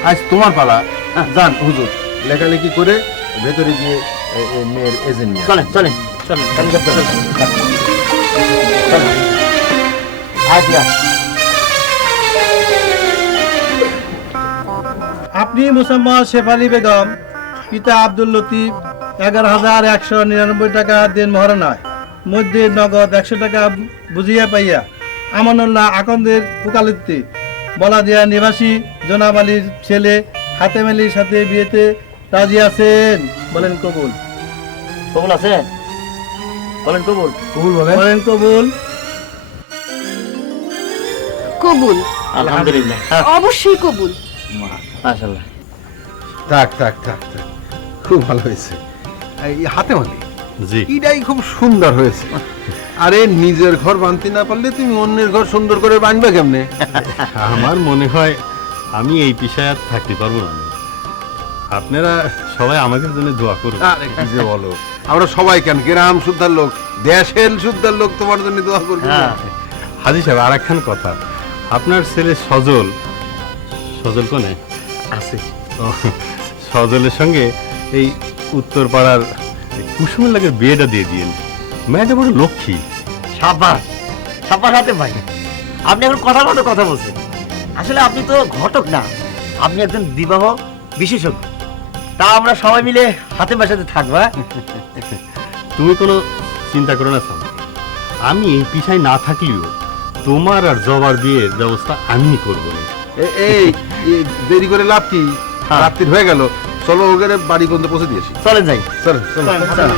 আজ তোমার পালা। যান হুজুর, লেখালেখি করে ভেতরে গিয়ে মেয়ের এজেন্ট নিয়ে চলেন চলেন চলেন। আপনি মুসাম্মদ শেফালি বেগম, পিতা আব্দুল লতিফ, 11,199 টাকা দেন মহারণায়, মধ্যে নগদ 100 টাকা বুঝিয়া পাইয়া আমানুল্লাহ আকন্দের উকালতি বলাদিয়া নিবাসী জনাব আলীর ছেলে হাতেম আলীর সাথে বিয়েতে রাজি আছেন? বলেন কবুল। কবুল আছে? বলেন কবুল। কবুল বলেন কবুল। কবুল। আলহামদুলিল্লাহ। অবশ্যই কবুল। মাশাআল্লাহ। থাক থাক থাক থাক, খুব ভালো হয়েছে। এই হাতেম আলী, জি, এটাই খুব সুন্দর হয়েছে। আরে নিজের ঘর বানতে না পারলে তুমি অন্যের ঘর সুন্দর করে বানবে কেমনে? আমার মনে হয় আমি এই পেশায় আর থাকতে পারবো না। আপনারা সবাই আমাদের জন্য দোয়া করুন। আরে কি যে বলো, আমরা সবাই কেন, গ্রাম শুদ্ধার লোক, দেশের শুদ্ধার লোক তোমার জন্য দোয়া করবে। হাজি সাহেব আর একখান কথা, আপনার ছেলে সজল, সজল কোনে আছে? সজলের সঙ্গে এই উত্তর পাড়ার কুসুমের লাগে বিয়েটা দিয়ে দিয়েন। মেয়েটা বড় লক্ষ্মী। সাবাস সাবাস হাতেম ভাই, আপনি এখন কথার মতো কথা বলছেন। আসলে আপনি তো ঘটক না, আপনি একজন বিবাহ বিশেষজ্ঞ। তা আমরা সবাই মিলে হাতেম ভাইয়ের সাথে থাকবো। তুমি কোনো চিন্তা করো না সাম, আমি এই পেশায় না থাকলেও তোমার আর জবার বিয়ের ব্যবস্থা আমি করবো না। এই দেরি করে লাভ কি? রাত্রি হয়ে গেল, চলো ওকে বাড়ি পর্যন্ত পৌঁছে দিয়েছি। চলেন যাই। চলেন চলেন।